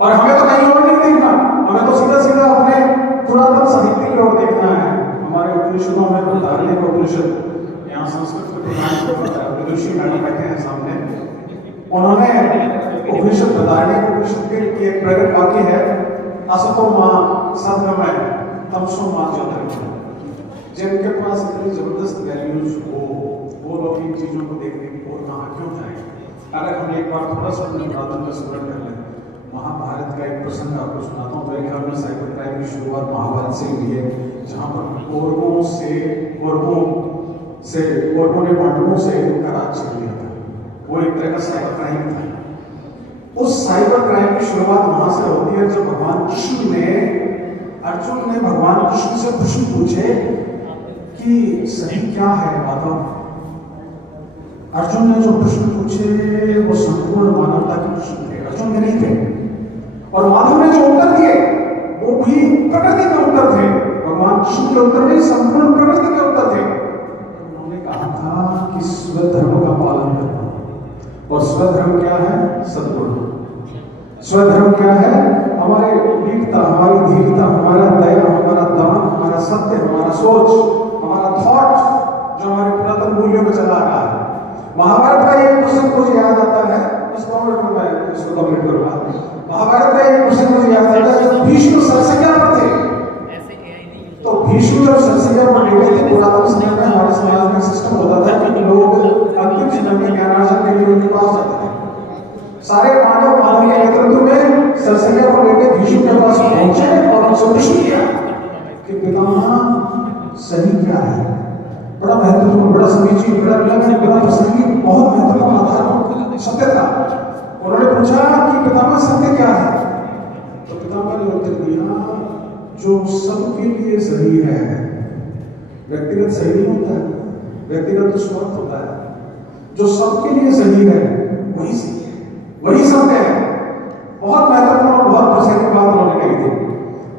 और हमें तो कहीं और नहीं देखना, हमें तो सीधा सीधा अपने पुरातन साहित्य की ओर देखना है। हमारे उपनिषदों में बृहदारण्यक उपनिषद, यहाँ संस्कृत के विदुषी मैडम बैठे हैं सामने, उन्होंने उपनिषद बृहदारण्यक उपनिषद के एक प्रगट वाक्य है, असतो मां सद्गमय तमसो मां ज्योतिर्गमय। जिनके पास इतनी जबरदस्त वैल्यूज हो वो लोग इन चीजों को देखने की ओर कहाँ क्यों जाएंगे? अगर हम एक बार थोड़ा सा अपने पुरातन का स्मरण कर लें, महाभारत का एक प्रसंग आपको सुनाता हूँ। मेरे ख्याल में साइबर क्राइम की शुरुआत महाभारत से हुई है, जहाँ पर कौरवों ने पांडवों से करार छीन लिया था। वो एक तरह का साइबर क्राइम था। उस साइबर क्राइम की शुरुआत वहां से होती है जब अर्जुन ने भगवान कृष्ण से प्रश्न पूछे कि सही क्या है माधव। अर्जुन ने जो प्रश्न पूछे वो संपूर्ण मानवता के प्रश्न थे, अर्जुन के नहीं थे। और माधव ने जो उत्तर दिए वो भी प्रकृति के उत्तर थे, भगवान कृष्ण के उत्तर नहीं, संपूर्ण प्रकृति के उत्तर थे। उन्होंने कहा था कि स्वधर्म का पालन करना, और स्वधर्म क्या है? सद्गुण। स्वधर्म क्या है? हमारे वीरता, हमारी धीरता, हमारा दया, हमारा दान, हमारा सत्य, हमारा सोच, हमारा थॉट जो हमारे पुरातन मूल्यों में चला रहा है। महाभारत का एक प्रसंग मुझे याद आता है, इस कमेंट में मैं इसको कमेंट करूंगा। महाभारत का एक प्रसंग मुझे याद आता है, जब भीष्म सरसैया पर थे, तो भीष्म जब सरसैया पर लेटे थे, पुरातन समय में हमारे समाज में सिस्टम होता था कि लोग अंतिम जन्म में ज्ञानार्जन के लिए उनके पास जाते थे। सारे पांडव मानव के नेतृत्व में सरसैया पर लेटे भीष्म के पास पहुंचे और उनसे प्रश्न किया कि पितामह सही क्या है, बड़ा महत्वपूर्ण, बड़ा समीचीन, बड़ा रिलेवेंट, बड़ा प्रासंगिक, बहुत महत्वपूर्ण आधार सत्य था। उन्होंने पूछा कि पितामह सत्य क्या है, तो पितामह ने उत्तर दिया, जो सबके लिए सही है, व्यक्तिगत सही नहीं होता है, व्यक्तिगत तो स्वार्थ होता है, जो सबके लिए सही है वही सही है, वही सत्य है। बहुत महत्वपूर्ण और बहुत प्रासंगिक बात उन्होंने कही थी।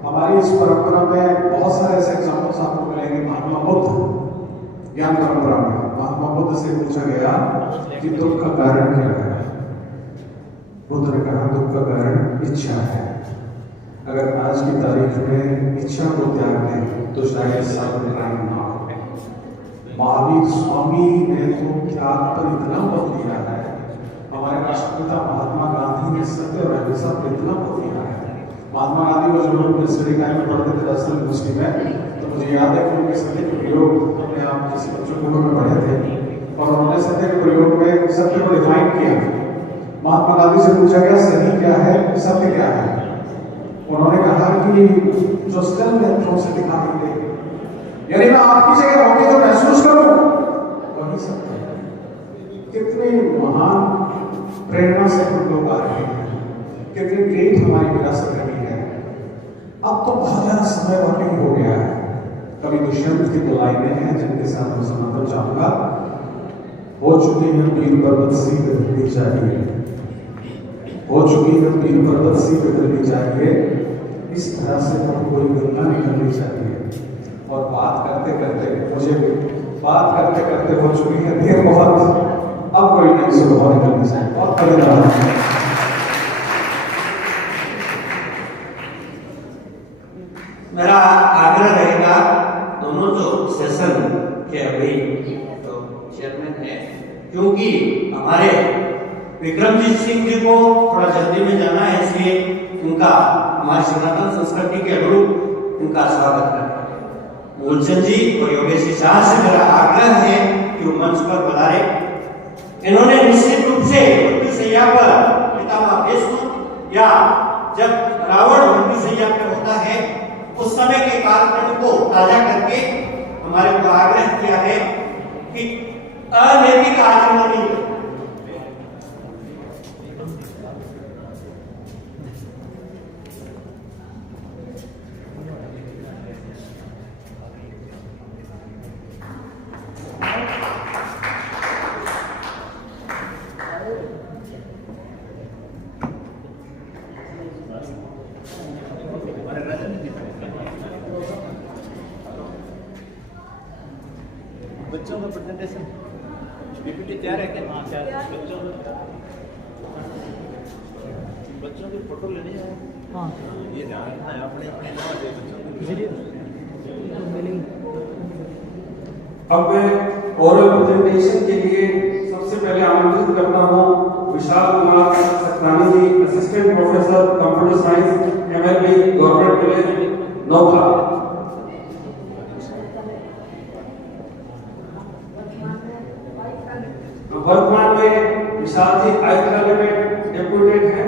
हमारी इस परंपरा में बहुत सारे ऐसे एग्जाम्पल्स आपको मिलेंगे। महात्मा बुद्ध ज्ञान परंपरा में महात्मा बुद्ध से पूछा गया कि दुख का कारण क्या है, बुद्ध ने कहा दुख का कारण इच्छा है। अगर आज की तारीख में इच्छा को त्याग दें तो शायद साइबर क्राइम ना हो। महावीर स्वामी ने तो त्याग पर इतना बल दिया है, हमारे राष्ट्रपिता महात्मा गांधी ने सत्य और अहिंसा पर इतना बल दिया है। महात्मा गांधी को जब हम स्टडी टाइम में पढ़ते थे दरअसल यूनिवर्सिटी में, तो मुझे याद है कि उनके सत्य के प्रयोग अपने आप किसी बच्चों के में पढ़े थे और उन्होंने सत्य के प्रयोग में सत्य को डिफाइन किया। महात्मा गांधी से पूछा गया सही क्या है, सत्य क्या है, उन्होंने कहा कि जो स्टिल नेत्रों से दिखाई दे, यानी मैं आपकी जगह होकर जो महसूस करूं वही सत्य है। कितने महान प्रेरणा से हम लोग आ रहे हैं, कितनी ग्रेट हमारी विरासत रही है। अब तो बहुत ज्यादा समय वाकई हो गया है। कभी दुष्यंत की दो लाइनें हैं जिनके साथ मैं सुनाना चाहूंगा। हो चुकी है पीर पर्वत सी पिघलनी चाहिए, हो चुकी है पीर पर्वत सी पिघलनी चाहिए, इस तरह से हम कोई गंगा निकलनी चाहिए। और बात करते करते मुझे बात करते करते हो चुकी है देर बहुत, अब कोई नई सुबह निकलनी चाहिए। बहुत धन्यवाद। मेरा आग्रह रहेगा दोनों जो सेशन के अभी तो चेयरमैन है, क्योंकि हमारे विक्रमजीत सिंह जी को थोड़ा जल्दी में जाना है, इसलिए उनका हमारी सनातन संस्कृति के अनुरूप उनका स्वागत करना है। मूलचंद जी और योगेश शाह से मेरा आग्रह है कि वो मंच पर बुलाए। इन्होंने निश्चित रूप से मृत्यु शैया पर पितामह भीष्म या जब रावण मृत्यु शैया पर होता है उस समय के कालखंड को ताजा करके हमारे को आग्रह किया है कि अनैतिक आचरण नहीं करें। बच्चों का प्रेजेंटेशन पीपीटी तैयार है क्या? हाँ तैयार है। बच्चों की फोटो लेनी है। हाँ ये ध्यान है अपने अपने अब मैं ओरल प्रेजेंटेशन के लिए सबसे पहले आमंत्रित करता हूँ Vishal Kumar Satnani ji, assistant professor computer science MLB government college Naukha. वर्तमान में विशाल जी आईटीआई में डेप्यूटेड हैं।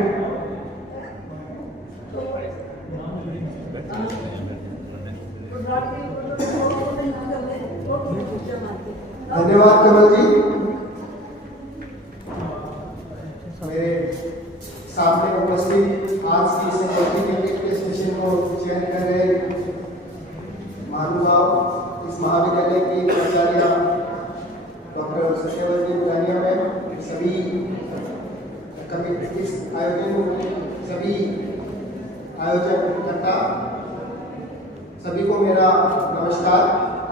धन्यवाद कमल जी। मेरे सामने उपस्थित आज की सर्टिफिकेट के सेशन को चेयर कर रहे महानुभाव इस महाविद्यालय की प्राचार्य डॉक्टर सत्यवती बुरानिया में सभी इस आयोजन सभी आयोजकर्ता सभी को मेरा नमस्कार।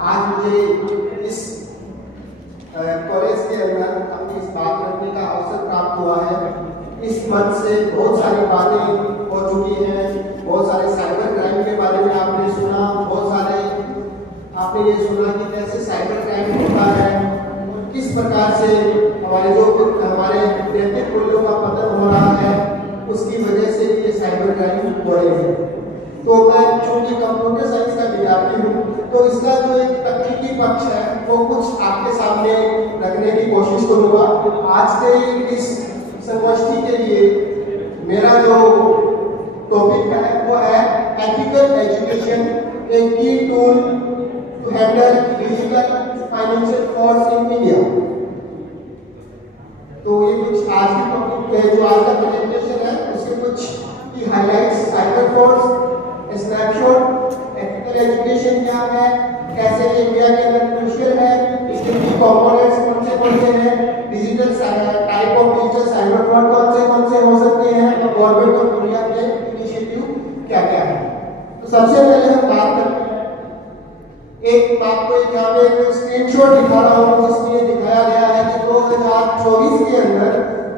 आज मुझे इस कॉलेज के अंदर अपनी इस बात रखने का अवसर प्राप्त हुआ है। इस मंच से बहुत सारी बातें हो चुकी हैं, बहुत सारे साइबर क्राइम के बारे में आपने सुना, बहुत सारे आपने ये सुना कि कैसे साइबर क्राइम होता है, किस प्रकार से हमारे नैतिक मूल्यों का पतन हो रहा है, उसकी वजह से ये साइबर क्राइम हो रहे हैं। तो मैं चूंकि कंप्यूटर साइंस का विद्यार्थी हूँ, तो इसका जो एक तकनीकी पक्ष है वो कुछ आपके सामने रखने की कोशिश करूँगा। आज के इस संगोष्ठी के लिए मेरा जो टॉपिक है वो है ethical education a key tool to handle digital financial frauds in India. तो ये कुछ आज की टॉपिक है, जो आज का प्रेजेंटेशन है उसके कुछ की highlights, cyber frauds, snapshot, ethical education क्या है, कैसे ये इंडिया के अंदर क्रूशियल है, इसके की कंपोनेंट्स कौन से हैं, digital type of digital cyber fraud कौन से हो सकते हैं, और गवर्नमेंट ऑफ इंडिया के इनिशिएटिव क्या क्या है। तो सबसे पहले हम बात करते हैं, एक आपको यहाँ पे एक स्क्रीनशॉट दिखा रहा हूँ जिसमें दिखाया गया है कि 2024 के अंदर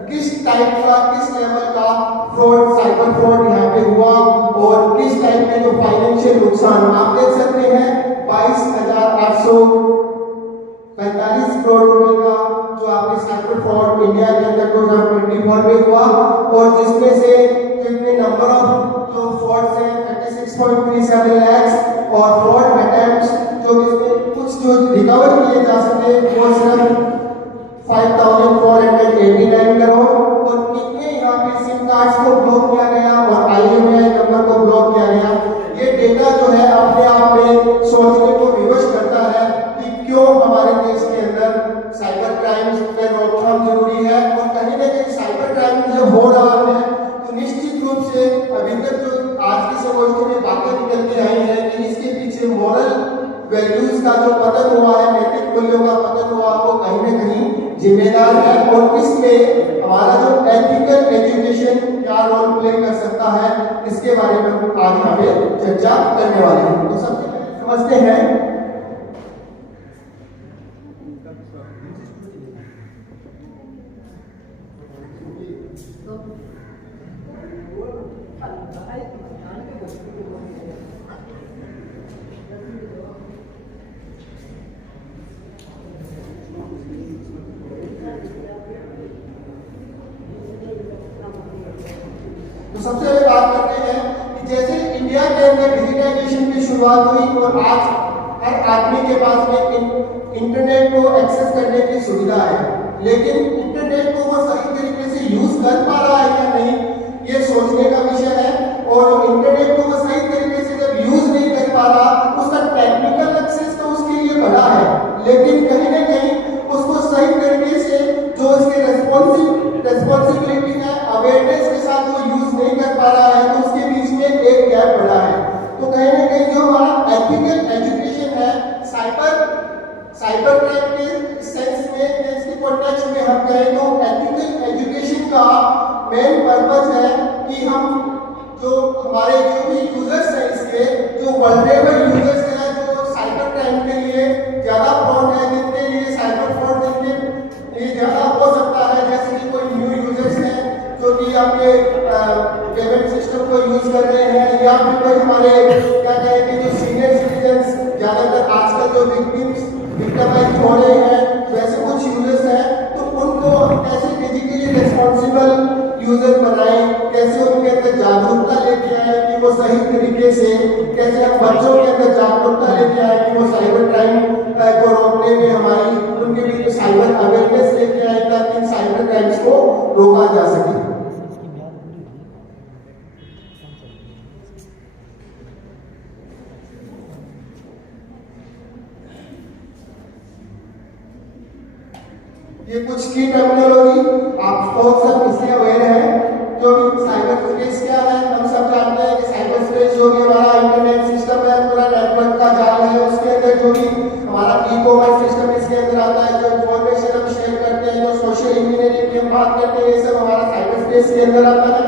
किस टाइप का, किस लेवल का फ्रॉड, साइबर फ्रॉड यहाँ पे हुआ और किस टाइप के जो फाइनेंशियल नुकसान आप देख सकते हैं। 22,845 करोड़ रुपए का जो आपके साइबर फ्रॉड इंडिया के अंदर 2024 में हुआ, और जिसमें से कितने नंबर ऑफ जो फ्रॉड्स हैं 36.37 लाख, और फ्रॉड अटेम्प्ट्स जो इसमें कुछ जो रिकवर किए जा सके वो सिर्फ 5,489 करोड़, और कितने यहाँ पे सिम कार्ड्स को ब्लॉक किया गया और IMEI नंबर को ब्लॉक किया गया। ये डेटा जो है अपने आप में सोचने को विवश करता है कि क्यों हमारे देश के अंदर साइबर क्राइम्स पे रोकथाम जरूरी है, और कहीं ना कहीं साइबर क्राइम जब हो रहा है तो निश्चित रूप से अभी तक जो आज की संगोष्ठी में बातें निकल के आई है कि इसके पीछे मॉरल वैल्यूज का जो पतन हुआ है, नैतिक मूल्यों का पतन हुआ, वो कहीं ना कहीं जिम्मेदार है, और इसमें हमारा जो एथिकल एजुकेशन क्या रोल प्ले कर सकता है इसके बारे में हम आज यहाँ पे चर्चा करने वाले हैं। तो सबसे पहले समझते हैं तो सबसे पहले बात करते हैं कि जैसे इंडिया के अंदर डिजिटाइजेशन की शुरुआत हुई और आज हर आदमी के पास में इंटरनेट को एक्सेस करने की सुविधा है, लेकिन इंटरनेट को वो सही तरीके से यूज कर पा रहा है या नहीं, ये सोचने का विषय है। और इंटरनेट को वो सही तरीके से जब यूज नहीं कर पा रहा, उसका टेक्निकल एक्सेस तो उसके लिए बड़ा है, लेकिन कहीं ना कहीं उसको सही तरीके से जो इसके रेस्पॉन्सिबिलिटी है, अवेयरनेस के साथ वो यूज नहीं कर पा रहा है, तो उसके बीच में एक गैप बड़ा है। तो कहीं ना कहीं जो हमारा एथिकल एजुकेशन है, साइबर क्राइम के सेंस में, इसके कॉन्टेक्स्ट में हम कहें तो एथिकल एजुकेशन का मेन पर्पस है कि हम जो हमारे जो भी यूजर्स हैं, इसके जो वल्नरेबल यूजर्स हैं, जो साइबर क्राइम के लिए ज्यादा प्रोन है, जिनके लिए साइबर फ्रॉड जिनके लिए ज्यादा हो सकता है, जैसे कि कोई न्यू यूजर्स हैं जो कि आपके पेमेंट सिस्टम को यूज कर रहे हैं, या फिर कोई हमारे क्या कहेंगे जो सीनियर सिटीजन्स ज्यादातर आजकल जो विक्टिमाइज हो रहे हैं, वैसे कुछ यूजर्स हैं, तो उनको कैसे डिजिटली रिस्पॉन्सिबल यूजर बनाए, कैसे उनके अंदर जागरूकता लेके आए कि वो सही तरीके से, कैसे हम बच्चों के अंदर जागरूकता लेके आए कि वो साइबर क्राइम को रोकने में हमारी उनके बीच साइबर अवेयरनेस लेके आए, ताकि साइबर क्राइम्स को रोका जा सके। ये कुछ की टर्मिनोलॉजी आप लोग सब इससे अवेयर हैं, जो भी साइबर स्पेस क्या है, हम सब जानते हैं कि साइबर स्पेस जो भी हमारा इंटरनेट सिस्टम है, पूरा नेटवर्क का जाल है, उसके अंदर जो भी हमारा ई-कॉमर्स सिस्टम इसके अंदर आता है, जो इंफॉर्मेशन हम शेयर करते हैं, जो सोशल इंजीनियरिंग की हम बात करते हैं, ये सब हमारा साइबर स्पेस के अंदर आता है।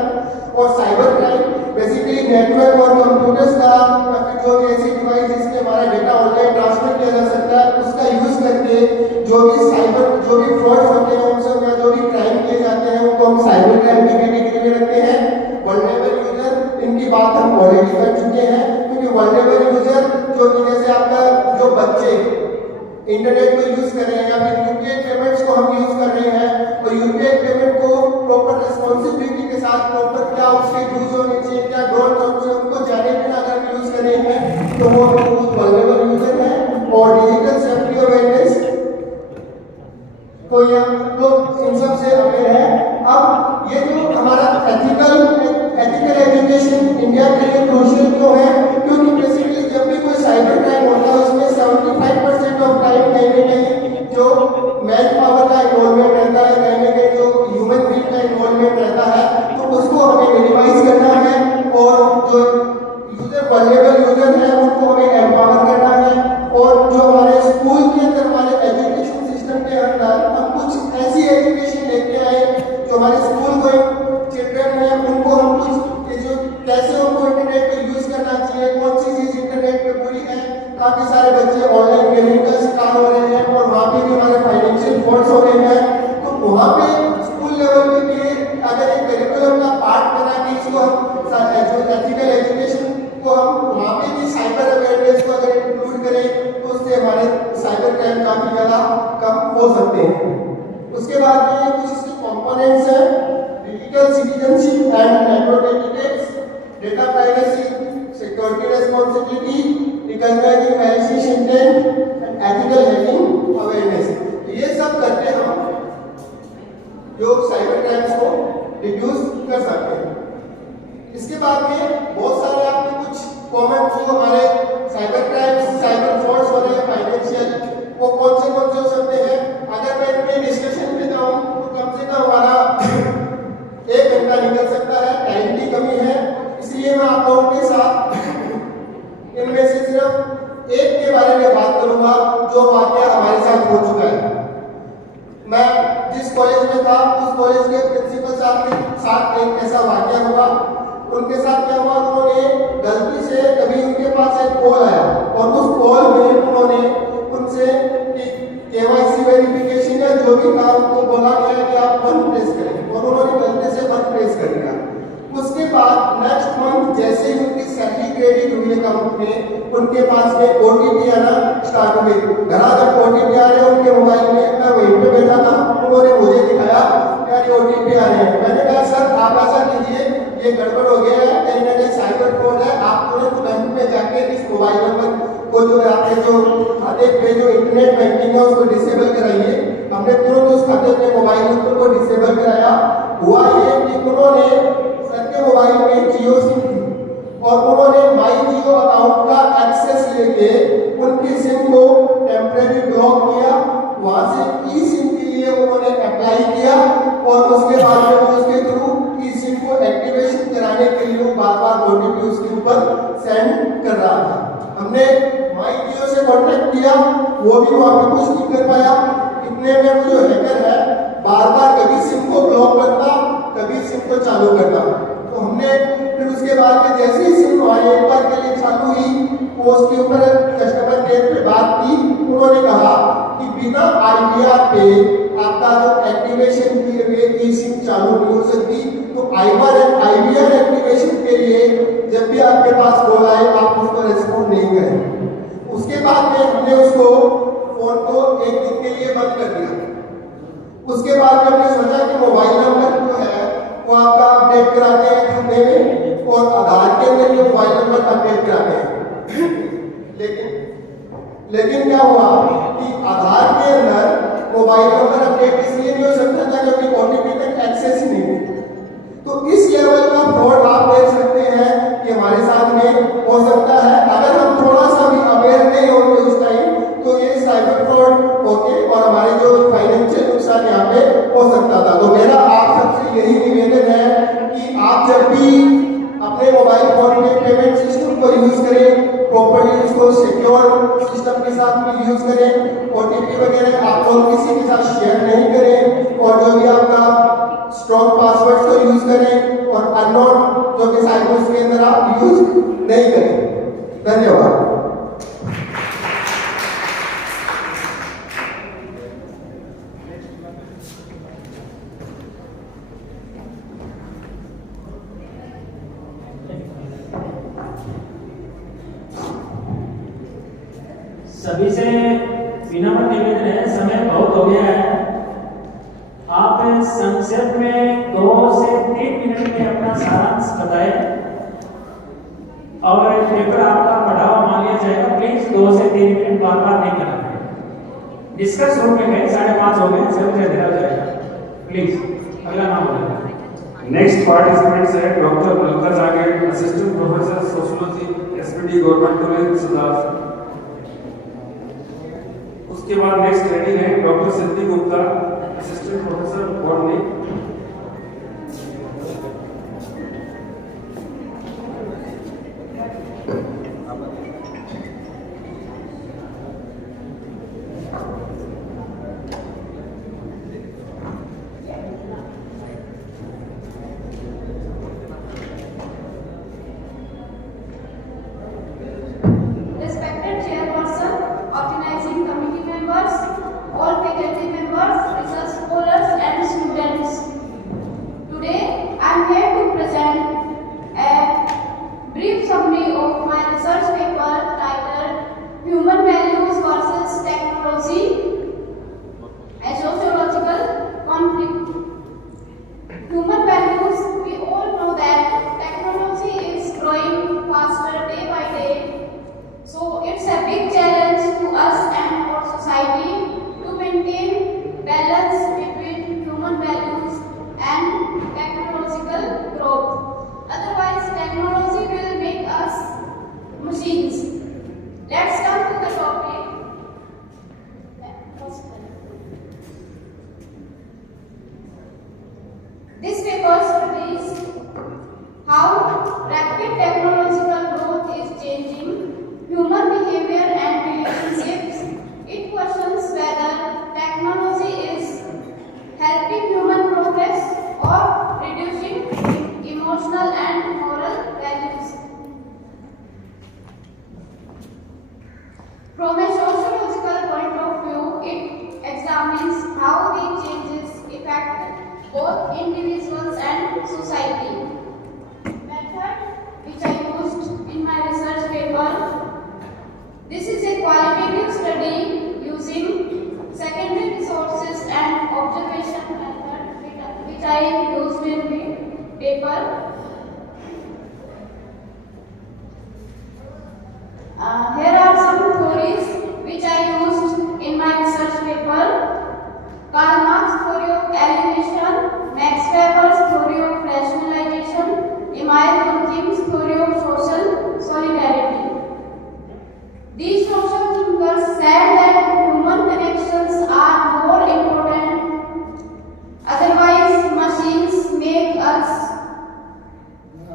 और साइबर क्राइम बेसिकली नेटवर्क और कंप्यूटर्स का, या फिर जो भी ऐसी डिवाइस जिससे हमारा डेटा ऑनलाइन ट्रांसफर किया जा सकता है, उसका यूज करके जो भी फ्रॉड्स होते हैं उनसे, या जो भी क्राइम किए जाते हैं, उनको हम साइबर क्राइम की कैटेगरी में रखते हैं। वल्नरेबल यूजर, इनकी बात हम ऑलरेडी कर चुके हैं, क्योंकि वल्नरेबल यूजर जो कि जैसे आपका जो बच्चे इंटरनेट को यूज कर रहे हैं, या फिर यूपीआई पेमेंट्स को हम यूज कर रहे हैं, और यूपीआई पेमेंट को प्रॉपर रिस्पॉन्सिबिलिटी के साथ, प्रॉपर क्या उसके यूज होने चाहिए, क्या ड्रॉन होने चाहिए, उनको जाने बिना अगर हम यूज कर रहे हैं तो वो वल्नरेबल यूजर है। और डिजिटल सेफ्टी अवेयरनेस तो ये हम लोग इन सब से अवेयर है। अब ये जो हमारा एथिकल एजुकेशन इंडिया के लिए क्रूशियल क्यों है, क्योंकि बेसिकली जब भी कोई जो हमारे स्कूल गोइंग चिल्ड्रन हैं उनको हम कुछ ये जो कैसे उनको इंटरनेट पे यूज करना चाहिए, कौन सी चीज इंटरनेट पे बुरी है। काफी सारे बच्चे ऑनलाइन गेमिंग का शिकार हो रहे हैं और वहाँ पे भी हमारे फाइनेंशियल फ्रॉड्स हो रहे हैं। तो वहाँ पे स्कूल लेवल पे भी अगर एक करिकुलम का पार्ट बना के इसको हम जो एथिकल एजुकेशन को हम वहाँ पे भी साइबर अवेयरनेस को अगर इंक्लूड करें तो उससे हमारे साइबर क्राइम काफी ज़्यादा कम हो सकते हैं। उसके बाद में कुछ इसके कंपोनेंट्स हैं, digital citizenship and network etiquettes, data privacy, security responsibility, recognising malicious intent and ethical hacking awareness. ये सब करके हम जो साइबर क्राइम्स को रिड्यूस कर सकते हैं। इसके बाद में बहुत सारे आपके कुछ कॉमन जो हमारे साइबर क्राइम्स, साइबर फ्रॉड्स हो रहे हैं फाइनेंशियल, वो कौन से हो सकते हैं। अगर मैं इनमें डिस्कशन में जाऊं तो कम से कम हमारा 1 घंटा निकल सकता है, टाइम की कमी है, इसलिए मैं आप लोगों के साथ इनमें से सिर्फ एक के बारे में बात करूंगा जो वाकया हमारे साथ हो चुका है। मैं जिस कॉलेज में था उस कॉलेज के प्रिंसिपल साहब के साथ एक ऐसा वाकया हुआ। उनके साथ क्या हुआ, उन्होंने गलती से कभी उनके पास एक कॉल आया और उस कॉल में उन्होंने उनसे KYC वेरिफिकेशन या जो भी था उनको बोला गया कि आप 1 प्रेस करें और उन्होंने गलती से 1 प्रेस कर दिया। उसके बाद नेक्स्ट मंथ जैसे ही उनकी सैलरी क्रेडिट हुई अकाउंट में, उनके पास में OTP आना स्टार्ट हुई। जब OTP आ रहे उनके मोबाइल में, मैं वहीं पे बैठा था, उन्होंने मुझे दिखाया यार OTP आ रहे हैं। मैंने कहा सर आप ऐसा कीजिए, ये गड़बड़ हो गया है, कहीं ना कहीं साइबर फ्रॉड है, आप तुरंत बैंक में जाके इस मोबाइल नंबर को जो आपके जो खाते पे जो इंटरनेट बैंकिंग है उसको डिसेबल कराइए। हमने तुरंत उस खाते पे मोबाइल नंबर को डिसेबल कराया। हुआ ये कि उन्होंने सर के मोबाइल में जियो सिम थी और उन्होंने माई जियो अकाउंट का एक्सेस लेके उनकी सिम को टेम्परेरी ब्लॉक किया। वहां से ई सिम के लिए उन्होंने अप्लाई किया और उसके बाद में उसके थ्रू ई सिम को एक्टिवेशन कराने के लिए वो बार-बार OTP उसके ऊपर सेंड कर रहा था। हमने माई जियो से कांटेक्ट किया, वो भी वहां पे कुछ नहीं कर पाया। इतने में वो जो हैकर है बार-बार कभी सिम को ब्लॉक करता, कभी सिम को चालू करता। तो हमने फिर उसके बाद में जैसे ही सिम हमारे एक बार के लिए चालू हुई, वो उसके ऊपर कस्टमर केयर पे बात की। उन्होंने कहा कि बिना IVR पे आपका जो एक्टिवेशन किए हुए ई सिम चालू नहीं हो सकती। तो IVR एक्टिवेशन के लिए जब भी आपके पास कॉल आए आप उसको रेस्पॉन्ड नहीं करें। उसके बाद में हमने उसको फोन को 1 दिन के लिए बंद कर दिया। उसके बाद हमने सोचा कि मोबाइल नंबर जो है वो आपका अपडेट कराते हैं खाते में और आधार के अंदर ये मोबाइल नंबर अपडेट कराते हैं। लेकिन क्या हुआ कि आधार के अंदर मोबाइल नंबर अपडेट इसलिए नहीं हो सकता था क्योंकि OTP तक एक्सेस ही नहीं थी। तो इस लेवल का फ्रॉड आप देख सकते हैं कि हमारे साथ में हो सकता है। अगर हम थोड़ा सा भी अवेयर नहीं होंगे उस टाइम तो ये साइबर फ्रॉड होके और हमारे जो फाइनेंशियल नुकसान यहाँ पे हो सकता था। तो मेरा आप सबसे यही निवेदन है कि आप जब भी अपने मोबाइल फोन के पेमेंट सिस्टम को यूज करें, प्रॉपर्ली उसको सिक्योर सिस्टम के साथ में यूज करें। OTP वगैरह आप लोग किसी के साथ शेयर नहीं करें और जो भी आपका स्ट्रॉन्ग पासवर्ड को यूज करें और अननोन जो कि साइबर के अंदर आप यूज नहीं करें। धन्यवाद। सभी से विनम्र निवेदन है, समय बहुत हो गया है, आप संक्षेप में 2 से 3 मिनट में अपना सारांश बताएं और पेपर आपका पढ़ा हुआ मान लिया जाएगा। प्लीज 2 से 3 मिनट बार नहीं करना। डिस्कस रूम में गए 5:30 हो गए, सब अंधेरा हो जाएगा। प्लीज अगला नाम बोलें। नेक्स्ट पार्टिसिपेंट्स है doctor Malka Jagir, assistant professor sociology, SPD government college Sudhar. उसके बाद नेक्स्ट रेडी है doctor Siddhi Gupta, assistant professor botany. both individuals and society. Method which I used in my research paper. This is a qualitative study using secondary resources and observation method which I used in the paper. Here are some theories which I used in my research paper. Karl Marx theory of alienation, Max Weber's theory of rationalization, Emile Durkheim's theory of social solidarity. These social thinkers said that human connections are more important, otherwise machines make us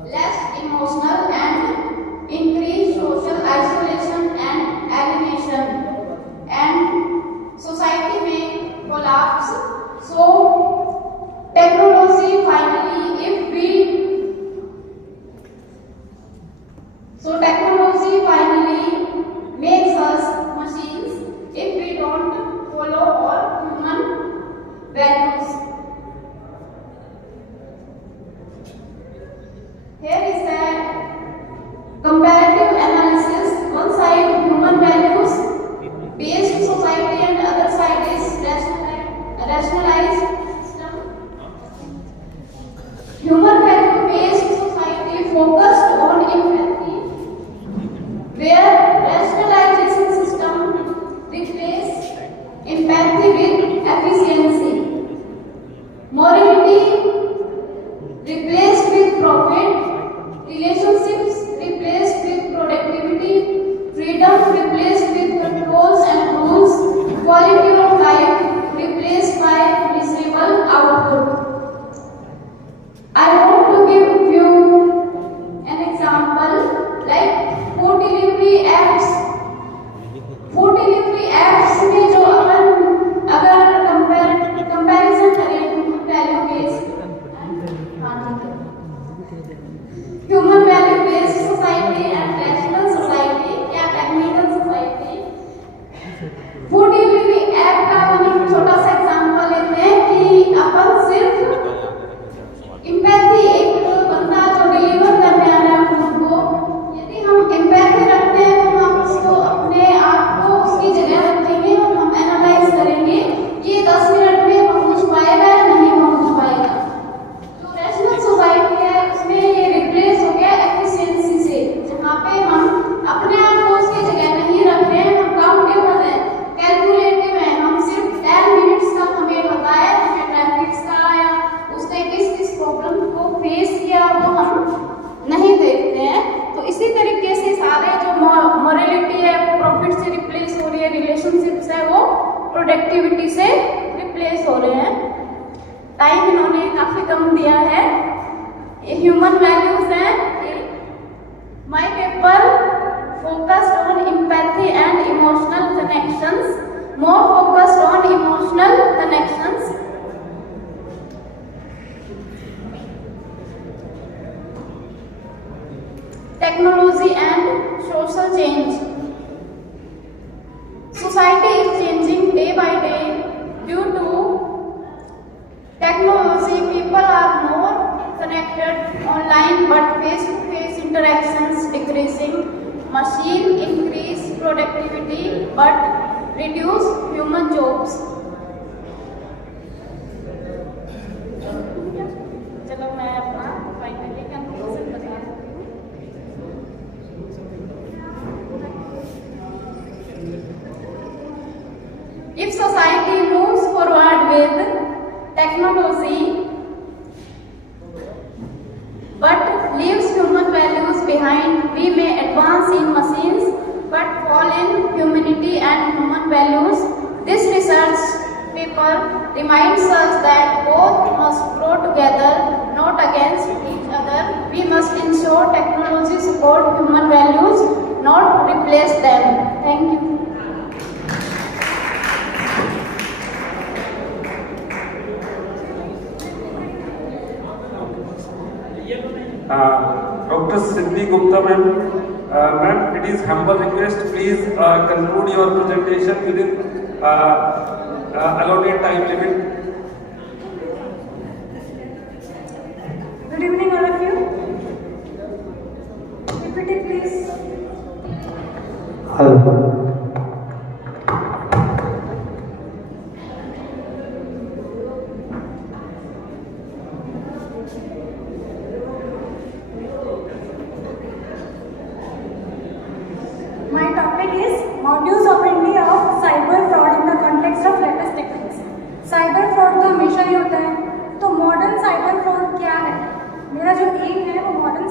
less emotional and increase social isolation and alienation, and society may collapse. So technology finally makes us machines if we don't follow our human values. Here is the comparative analysis. One side human values based society and other side is rationalized system. Human value based society focused on empathy, where rationalization system replace empathy with efficiency. Morality replaced with profit, relationships replaced with productivity, freedom replaced with controls and rules, quality of life replaced by miserable output. I want to give you an example like food delivery apps. Food delivery apps में जो अपन अगर comparison करें value based human value based society and rational society या technical society, food delivery app का हम एक छोटा सा एग्जांपल लेते हैं कि अपन सिर्फ एम्पैथी, एक बंदा जो डिलीवर करने आ रहा है फूड को, यदि हम एम्पैथी रखते हैं तो हम उसको अपने आप को उसकी जगह रखेंगे और हम एनालाइज करेंगे कि 10 मिनट में पहुंच पाएगा या नहीं पहुंच पाएगा। जो रैशनल सोसाइटी है उसमें ये रिप्लेस हो गया एफिशिएंसी से, जहाँ पे हम अपने आप को उसकी जगह नहीं रख रहे हैं, हम काउंटेबल हैं, कैलकुलेटिव हैं, हम सिर्फ 10 मिनट्स का हमें पता है, हमें ट्रैफिक का या उसने किस प्रॉब्लम को फेस किया वो हम नहीं देखते हैं। तो इसी तरीके से सारे जो मोरालिटी है वो प्रॉफिट से रिप्लेस हो रही है, रिलेशनशिप्स है वो प्रोडक्टिविटी से रिप्लेस हो रहे हैं। टाइम इन्होंने काफी कम दिया है। ये ह्यूमन वैल्यूज हैं। My paper focused on empathy and emotional connections, more focused on emotional connections. Technology and social change. Society is changing day by day due to technology. People are more connected online, but face-to-face interactions decreasing. Machine increase productivity, but reduce human jobs. चलो मैं अपना finally conclusion बता दूँ। If society moves forward with technology but leaves human values behind, we may advance in machines but fall in humanity and human values. This research paper reminds us that both must grow together, not against each other. We must ensure technology support human values, not replace them. Thank you. Dr. Siddhi Gupta ma'am, it is humble request, please conclude your presentation within allotted time limit. एम है वो modern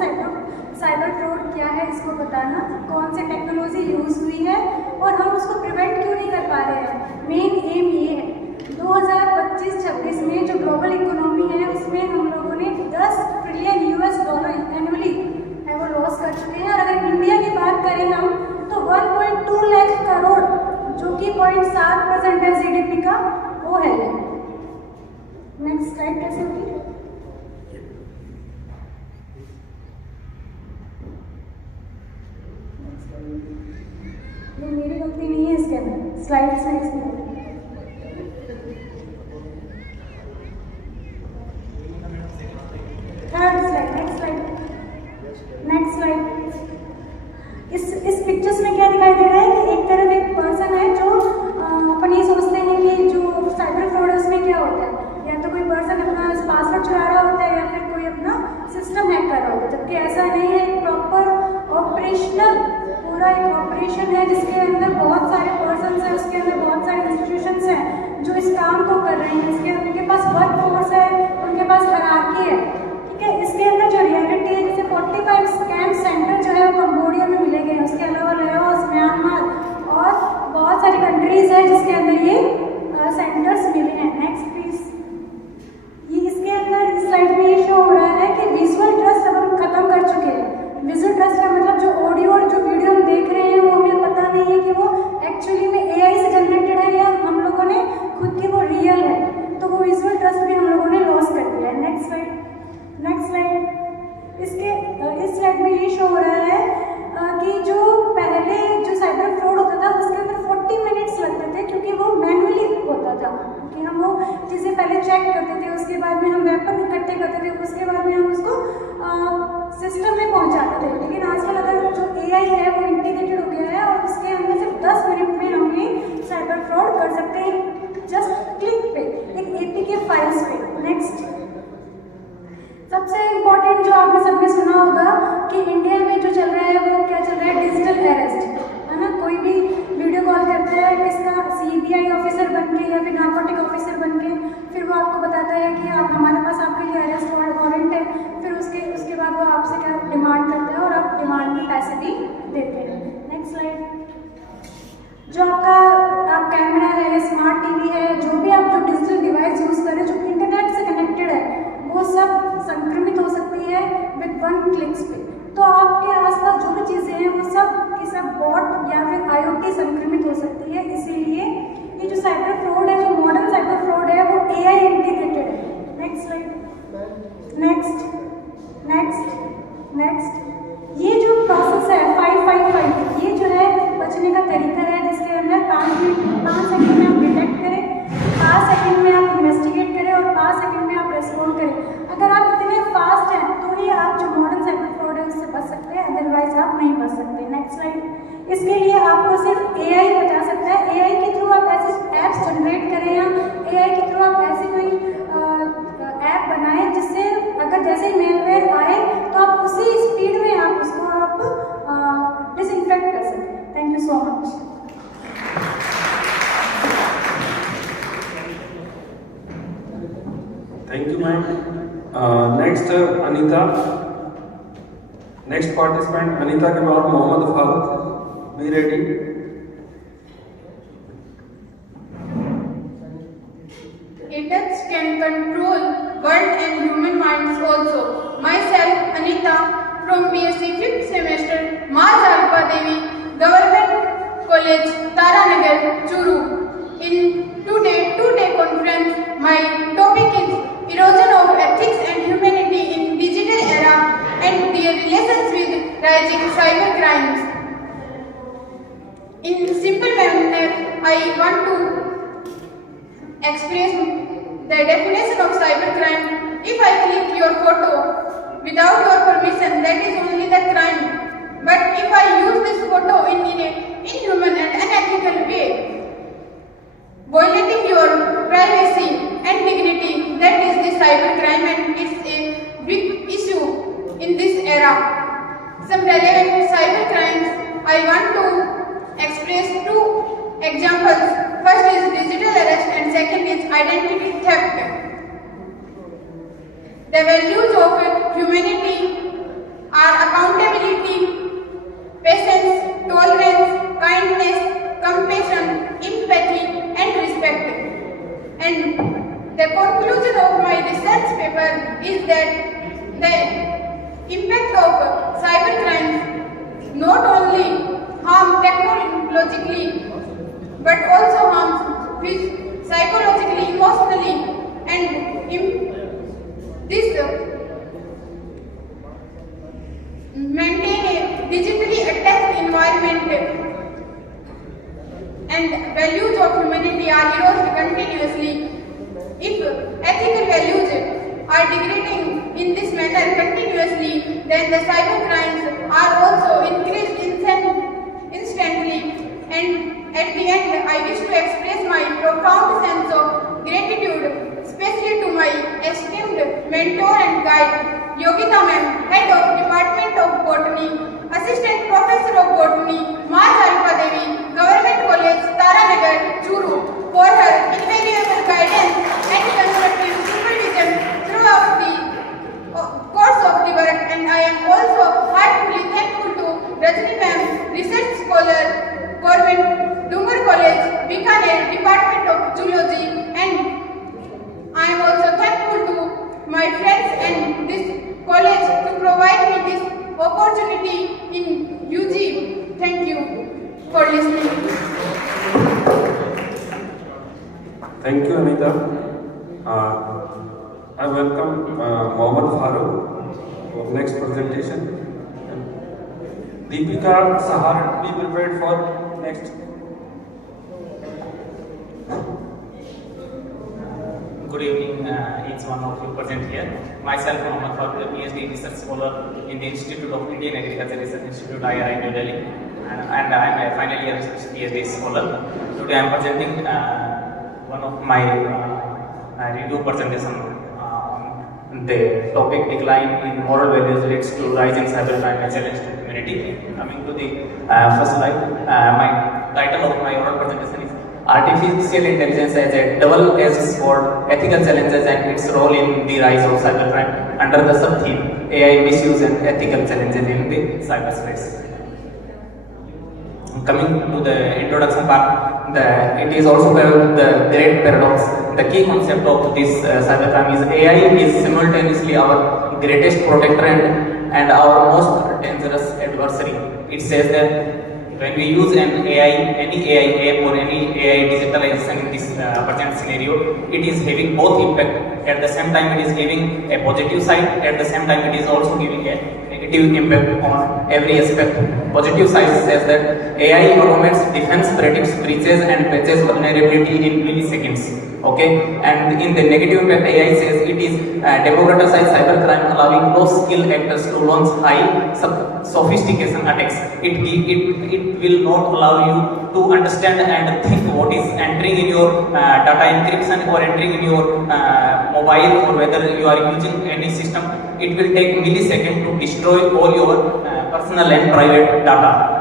cyber fraud क्या है इसको बताना, कौन सी technology use हुई है और हम उसको प्रिवेंट क्यों नहीं कर पा रहे हैं। मेन एम ये है 2025-26 में जो ग्लोबल इकोनॉमी है उसमें हम लोगों ने 10 ट्रिलियन US डॉलर एनुअली है वो लॉस कर चुके हैं। और अगर इंडिया की बात करें हम तो 1.2 लाख करोड़ जो कि 0.7% है GDP का वो है। नेक्स्ट स्लाइड कैसे होगी? ये मेरी गलती नहीं है, इसके अंदर स्लाइड्स में इसमें थर्ड स्लाइड, नेक्स्ट स्लाइड। इस पिक्चर्स में क्या दिखाई दे रहा है कि एक तरफ एक पर्सन है जो अपन ये सोचते हैं कि जो साइबर फ्रॉड है उसमें क्या होता है, या तो कोई पर्सन अपना पासवर्ड चुरा रहा होता है या फिर कोई अपना सिस्टम हैक कर रहा होता है, जबकि ऐसा नहीं है। एक प्रॉपर ऑपरेशनल पूरा एक ऑपरेशन है जिसके अंदर बहुत सारे पर्सन हैं, उसके अंदर बहुत सारे इंस्टीट्यूशंस हैं जो इस काम को कर रहे हैं। इसके उनके पास वर्क फोर्स है, उनके पास हायरार्की है, ठीक है। इसके अंदर जो रियलिटी है जैसे 45 स्कैम सेंटर जो है वो कंबोडिया में मिले गए हैं, उसके अलावा लाओस, म्यांमार और बहुत सारी कंट्रीज है जिसके अंदर ये सेंटर्स मिले हैं। Next please. ये इसके अंदर इस स्लाइड में ये शो हो रहा है कि विजुअल ट्रस्ट अब हम खत्म कर चुके हैं। विजुअल ट्रस्ट का मतलब जो ऑडियो और जो वीडियो हम देख रहे हैं वो हमें पता नहीं है कि वो एक्चुअली में AI से जनरेटेड है या हम लोगों ने खुद की वो रियल है, तो वो विजुअल ट्रस्ट भी हम लोगों ने लॉस कर दिया है। Next slide. इस स्लाइड में ये शो हो रहा है कि जो पहले जो साइबर फ्रॉड होता था उसके अंदर 40 मिनट्स लगते थे क्योंकि वो मैनुअली होता था, कि हम वो चीज़ें पहले चेक करते थे, उसके बाद में हम वेपन इकट्ठे करते थे, उसके बाद में हम उसको सिस्टम में पहुंचाते थे। लेकिन आजकल अगर जो AI है वो इंटीग्रेटेड हो गया है और उसके अंदर सिर्फ 10 मिनट में हम ये साइबर फ्रॉड कर सकते हैं, जस्ट क्लिक पे, एक APK फाइल्स पे। नेक्स्ट। सबसे इम्पोर्टेंट जो आपने सबने सुना होगा कि इंडिया में जो चल रहा है वो क्या चल रहा है, डिजिटल अरेस्ट, है ना। कोई भी वीडियो कॉल करता है किसका, CBI ऑफिसर बन के या फिर नार्कोटिक ऑफिसर बन के, फिर वो आपको बताता है कि आप हमारे पास आपके लिए अरेस्ट वारंट है, फिर उसके बाद वो आपसे क्या डिमांड करता है और आप डिमांड में पैसे भी देते हैं। Next slide. जो आप कैमरा है, स्मार्ट TV है, जो भी आप जो डिजिटल डिवाइस यूज़ करें जो इंटरनेट से कनेक्टेड है वो सब संक्रमित हो सकती है विद 1 क्लिक्स पे। तो आपके आसपास जो भी चीज़ें हैं वो सब की सब बॉट या फिर IoT संक्रमित हो सकती है। इसीलिए ये जो साइबर फ्रॉड है, जो मॉडर्न साइबर फ्रॉड है वो AI इंटीग्रेटेड है। Next slide. नेक्स्ट। ये जो प्रोसेस है 555, ये जो है बचने का तरीका है जिसके अंदर 5 सेकंड में आप डिटेक्ट करें, 5 सेकंड में आप इन्वेस्टिगेट करें और 5 सेकंड में आप रेस्पॉन्ड करें। अगर आप इतने फास्ट हैं तो ही आप जो मॉडर्न साइबर फ्रॉड है उससे बच सकते हैं, अदरवाइज आप नहीं बच सकते। Next slide. इसके लिए आपको सिर्फ AI बचा सकता है। AI के थ्रू आप ऐसे ऐप्स जनरेट करें या AI के थ्रू आप ऐसे कोई ऐप बनाएं जिससे अगर जैसे ही मेलवेयर आए तो आप उसी स्पीड में आप उसको आप डिसइंफेक्ट कर सकें। Thank you so much. Thank you, ma'am. Next, Anita. Next participant, Anita के बाद Mohammad Farooq. Be ready. Attacks can control world and human minds also. Myself, Anita, from BSc 5th semester, Ma Jalpa Devi, Government College, Taranagar, Churu. In two-day conference, my topic is erosion of ethics and humanity in digital era and their relations with rising cyber crimes. In simple manner, I want to express the definition of cybercrime. If I click your photo without your permission, that is only the crime. But if I use this photo in an inhuman and unethical way, violating your privacy and dignity, that is the cybercrime, and it's a big issue in this era. Some relevant cybercrimes I want to express 2 examples. First is digital arrest and second is identity theft. The values of humanity are accountability, patience, tolerance, kindness, compassion, empathy, and respect. And the conclusion of my research paper is that the impact of cybercrime not only harm technologically but also harms psychologically, emotionally, and this maintain a digitally attached environment and values of humanity are eroded continuously. If ethical values are degrading in this manner continuously, then the cyber crimes are also increased instantly. And at the end, I wish to express my profound sense of gratitude, especially to my esteemed mentor and guide, Yogita Ma'am, Head of Department of Botany, Assistant Professor of Botany, Ma Jalpa Devi, Government College, Taranagar, Churu, for her invaluable guidance and constructive supervision throughout the course of the work. And I am also heartfully thankful to Rajni Ma'am, Research Scholar, Government Dungar College, Bikaner, Department of Zoology, and I am also thankful to my friends and this college to provide me this opportunity in UG. Thank you for listening. Thank you, Anita. I welcome Mohammed Farooq for next presentation. Deepika Sahar, be prepared for next. Good evening, each one of you present here. Myself, Mohammed Farooq, a PhD research scholar in the Institute of Indian Agriculture Research Institute, IRI, New Delhi, and I am a final year PhD scholar. Today I am presenting one of my review presentation on the topic decline in moral values leads to rise in cybercrime and challenge to humanity. Coming to the first slide, my title of my oral presentation is Artificial Intelligence as a Double-Edged Sword, Ethical Challenges and its Role in the Rise of Cybercrime, under the sub-theme AI Misuse and Ethical Challenges in the Cyberspace. Coming to the introduction part, it is also called the Great Paradox. The key concept of this cybercrime is AI is simultaneously our greatest protector and our most dangerous adversary. It says that when we use an AI, any AI app or any AI digitalization in this present scenario, it is having both impact. At the same time, it is giving a positive side. At the same time, it is also giving a negative impact on every aspect. Positive side says that AI automates defense, predicts breaches and patches vulnerability in milliseconds. Okay, and in the negative impact, AI says it is democratized cybercrime, allowing low-skilled actors to launch high sophistication attacks. It will not allow you to understand and think what is entering in your data encryption or entering in your mobile, or whether you are using any system. It will take milliseconds to destroy all your personal and private data.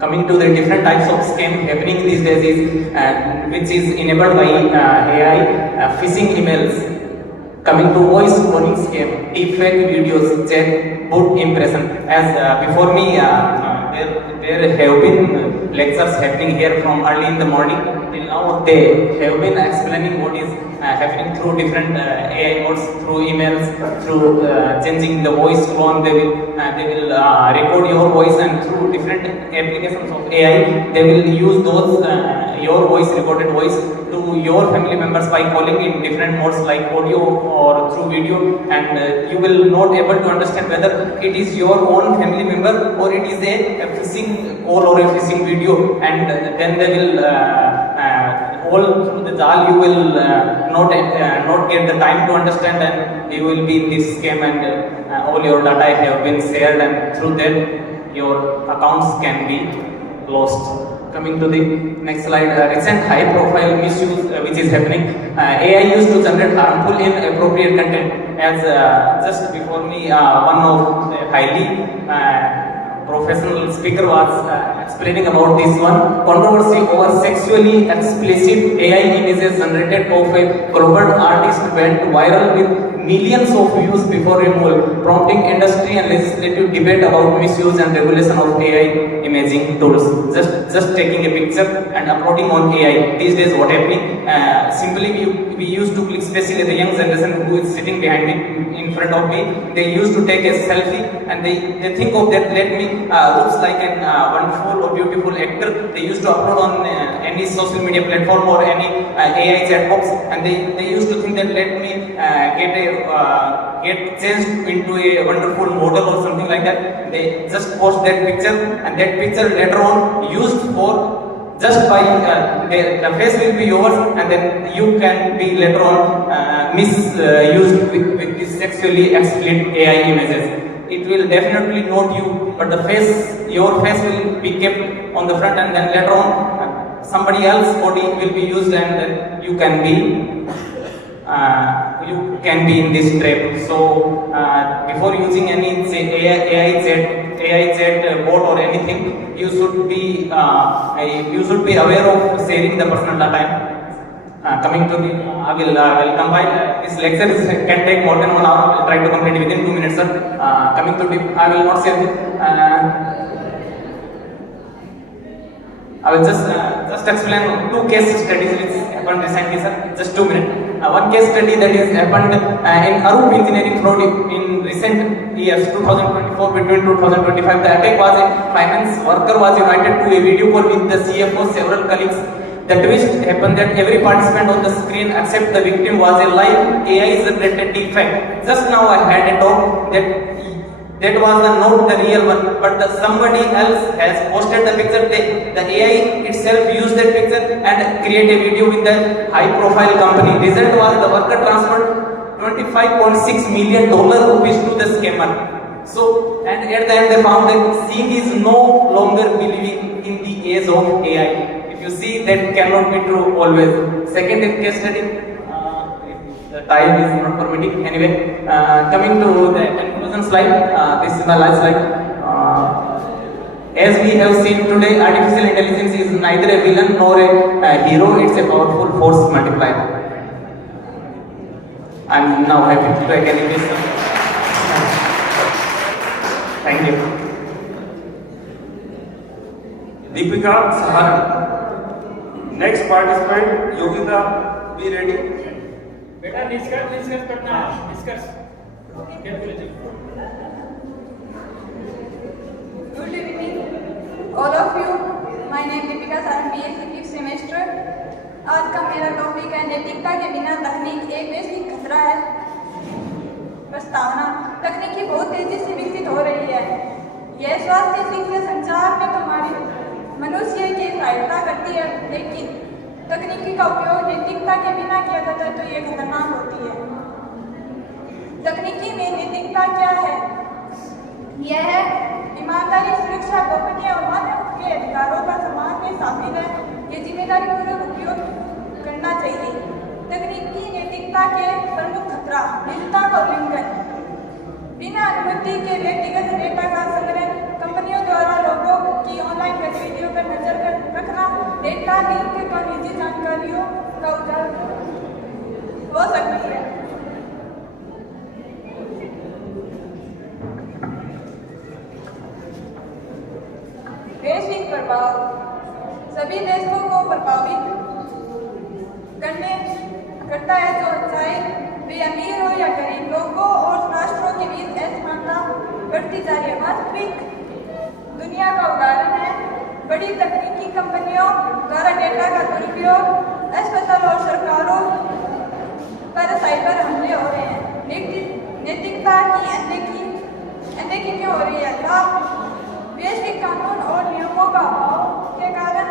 Coming to the different types of scam happening these days is which is enabled by AI, phishing emails. Coming to voice cloning scam, deepfake videos, chatbot impression. As before me, there have been lectures happening here from early in the morning till now. They have been explaining what is happening through different AI modes, through emails, through changing the voice clone. They will record your voice, and through different applications of AI, they will use those your voice, recorded voice, to your family members by calling in different modes like audio or through video, and you will not able to understand whether it is your own family member or it is a phishing call or a phishing video, and then they will all through the jal you will not get the time to understand, and you will be in this scam, and all your data have been shared, and through that your accounts can be lost. Coming to the next slide, recent high profile misuse which is happening. AI used to generate harmful inappropriate content. As just before me, one of the highly professional speaker was explaining about this one. Controversy over sexually explicit AI images generated of a global artist went viral with millions of views before removal, prompting industry and legislative debate about misuse and regulation of AI imaging tools. Just taking a picture and uploading on AI. These days, what happening? Simply we used to click, especially the young generation who is sitting behind me, in front of me. They used to take a selfie and they think of that. Let me looks like an wonderful or beautiful actor. They used to upload on any social media platform or any AI chat box, and they used to think that let me get changed into a wonderful model or something like that. They just post that picture, and that picture later on used for just by the face will be yours, and then you can be later on misused with these sexually explicit AI images. It will definitely note you, but your face will be kept on the front, and then later on somebody else's body will be used, and then you can be in this trap. So before using any AI chat bot or anything, you should be aware of sharing the personal data. Coming to the, I will combine this lecture can take more than 1 hour. I will try to complete within 2 minutes, sir. Coming to the, I will not say. I will just explain 2 case studies which happened recently, sir. Just 2 minutes. One case study that is happened in Arup Engineering Fraud in recent years, 2024 between 2025. The attack was a finance worker was united to a video call with the CFO, several colleagues. The twist happened that every participant on the screen except the victim was a live AI generated defect. Just now I had a talk that was not the real one, but somebody else has posted the picture. The AI itself used that picture and create a video with the high profile company. Result was the worker transferred $25.6 million to the scammer. So, and at the end they found that seeing is no longer believing in the age of AI. If you see, that cannot be true always. Second case study, the time is not permitting. Anyway, coming to the conclusion slide, this is my last slide. As we have seen today, artificial intelligence is neither a villain nor a hero, it's a powerful force multiplier. I am now happy to take any questions. Thank you. Deepika Saharan. Next participant, Yogita, be ready. बेटा निष्कर्ष करना है, निष्कर्ष Good evening, all of you. My name is Deepika Saran, BSc 5th semester. आज का मेरा topic है नैतिकता के बिना तकनीक एक वैश्विक खतरा है। प्रस्तावना, तकनीकी बहुत तेजी से विकसित हो रही है। यह स्वास्थ्य, शिक्षा, संचार में तुम्हारी मनुष्य की सहायता करती है, लेकिन तकनीकी का उपयोग नैतिकता के बिना किया जाता है तो ये खतरनाक होती है। तकनीकी में नैतिकता क्या है? यह है ईमानदारी, सुरक्षा, गोपनीय और मानव के अधिकारों का सम्मान में शामिल है। ये जिम्मेदारी पूर्वक उपयोग करना चाहिए। तकनीकी नैतिकता के प्रमुख खतरा, निजता का उल्लंघन, बिना अनुमति के व्यक्तिगत डेटा का संग्रह, कंपनियों द्वारा लोगों की ऑनलाइन गतिविधियों पर नजर रखना, डेटा लिंक और निजी जानकारियों का उजागर हो सकती है। वैश्विक प्रभाव, सभी देशों को प्रभावित करता है, तो चाहे वे अमीर हो या गरीब, लोगों और राष्ट्रों के बीच असमानता बढ़ती जा रही है। वास्तविक दुनिया का उदाहरण है बड़ी तकनीकी कंपनियों द्वारा डेटा का दुरुपयोग, अस्पतालों और सरकारों पर साइबर हमले हो रहे हैं। नैतिकता की अनदेखी क्यों हो रही है? वैश्विक कानून और नियमों का अभाव के कारण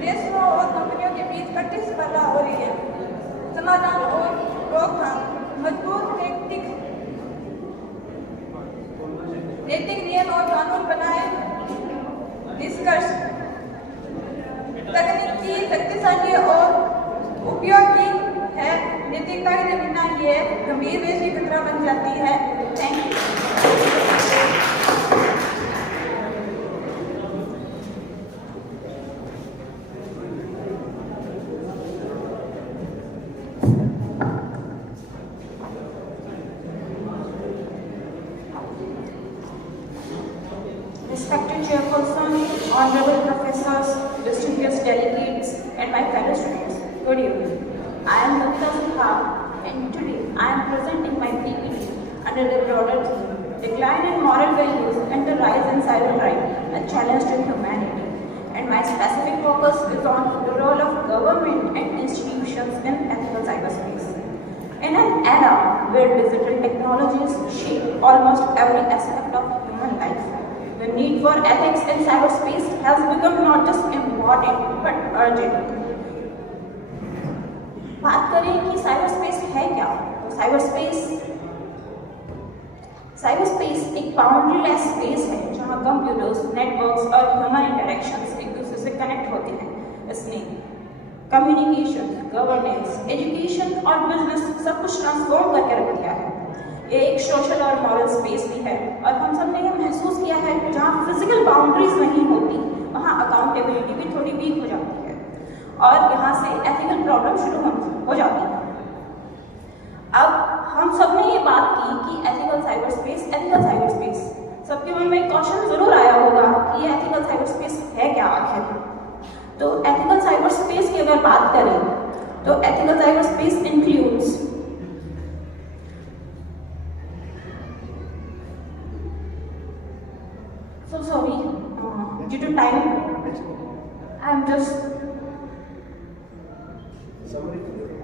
देशों और कंपनियों के बीच प्रतिस्पर्धा हो रही है। समाधान और रोकथाम, मजबूत नैतिक नियम और कानून बनाए। निष्कर्ष, तकनीकी शक्तिशाली और उपयोगी है, नैतिकता के बिना ये गंभीर वैश्विक खतरा बन जाती है। Thank you. respected chairperson, honorable professors, distinguished delegates, and my fellow students, good evening. I am Navita Sinha, and today I am presenting my PPT under the broader theme, Decline in Moral Values and the Rise in Cybercrime, a Challenge to Humanity. And my specific focus is on the role of government and institutions in ethical cyberspace. In an era where digital technologies shape almost every aspect of human life, the need for ethics in cyberspace has become not just important but urgent. बात करें कि cyberspace है क्या? तो cyberspace एक बाउंड्रीलेस space है जहां computers, networks और ह्यूमन इंटरेक्शंस एक दूसरे से कनेक्ट होते हैं। इसने कम्युनिकेशन, गवर्नेंस, एजुकेशन और बिजनेस सब कुछ ट्रांसफॉर्म करके रख दिया है। ये एक सोशल और मॉरल स्पेस भी है और हम सब ने ये महसूस किया है जहाँ फिजिकल बाउंड्रीज नहीं होती वहाँ अकाउंटेबिलिटी भी थोड़ी वीक हो जाती है और यहाँ से एथिकल प्रॉब्लम शुरू हो जाती है। अब हम सब ने ये बात की कि एथिकल साइबरस्पेस सबके मन में एक क्वेश्चन जरूर आया होगा कि ये एथिकल साइबरस्पेस है क्या आखिर। तो एथिकल साइबरस्पेस की अगर बात करें तो ethical cyberspace includes due to time,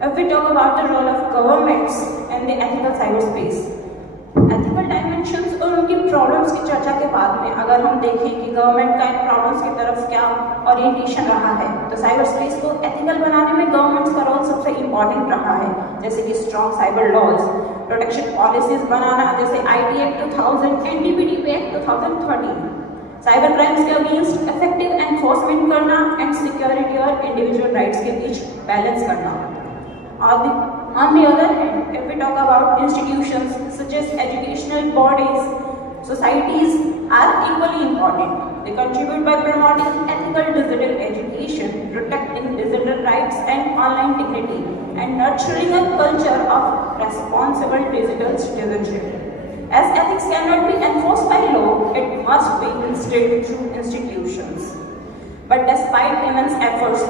if we talk about the role of governments in the ethical cyberspace, ethical dimensions और उनकी प्रॉब्लम्स की चर्चा के बाद में अगर हम देखें कि गवर्नमेंट का इन प्रॉब्लम्स की तरफ क्या ओरिएंटेशन रहा है, तो साइबर स्पेस को एथिकल बनाने में गवर्नमेंट्स का रोल सबसे इम्पॉर्टेंट रहा है, जैसे कि strong cyber laws, protection policies बनाना जैसे IT Act 2000, NDPDP Act 2013, cyber crimes के अगेंस्ट इफेक्टिव एनफोर्समेंट करना एंड सिक्योरिटी और इंडिविजुअल राइट्स के बीच बैलेंस करना। On the other hand, if we talk about institutions such as educational bodies, societies are equally important. They contribute by promoting ethical digital education, protecting digital rights and online dignity, and nurturing a culture of responsible digital citizenship. As ethics cannot be enforced by law, it must be instilled through institutions. But despite immense efforts,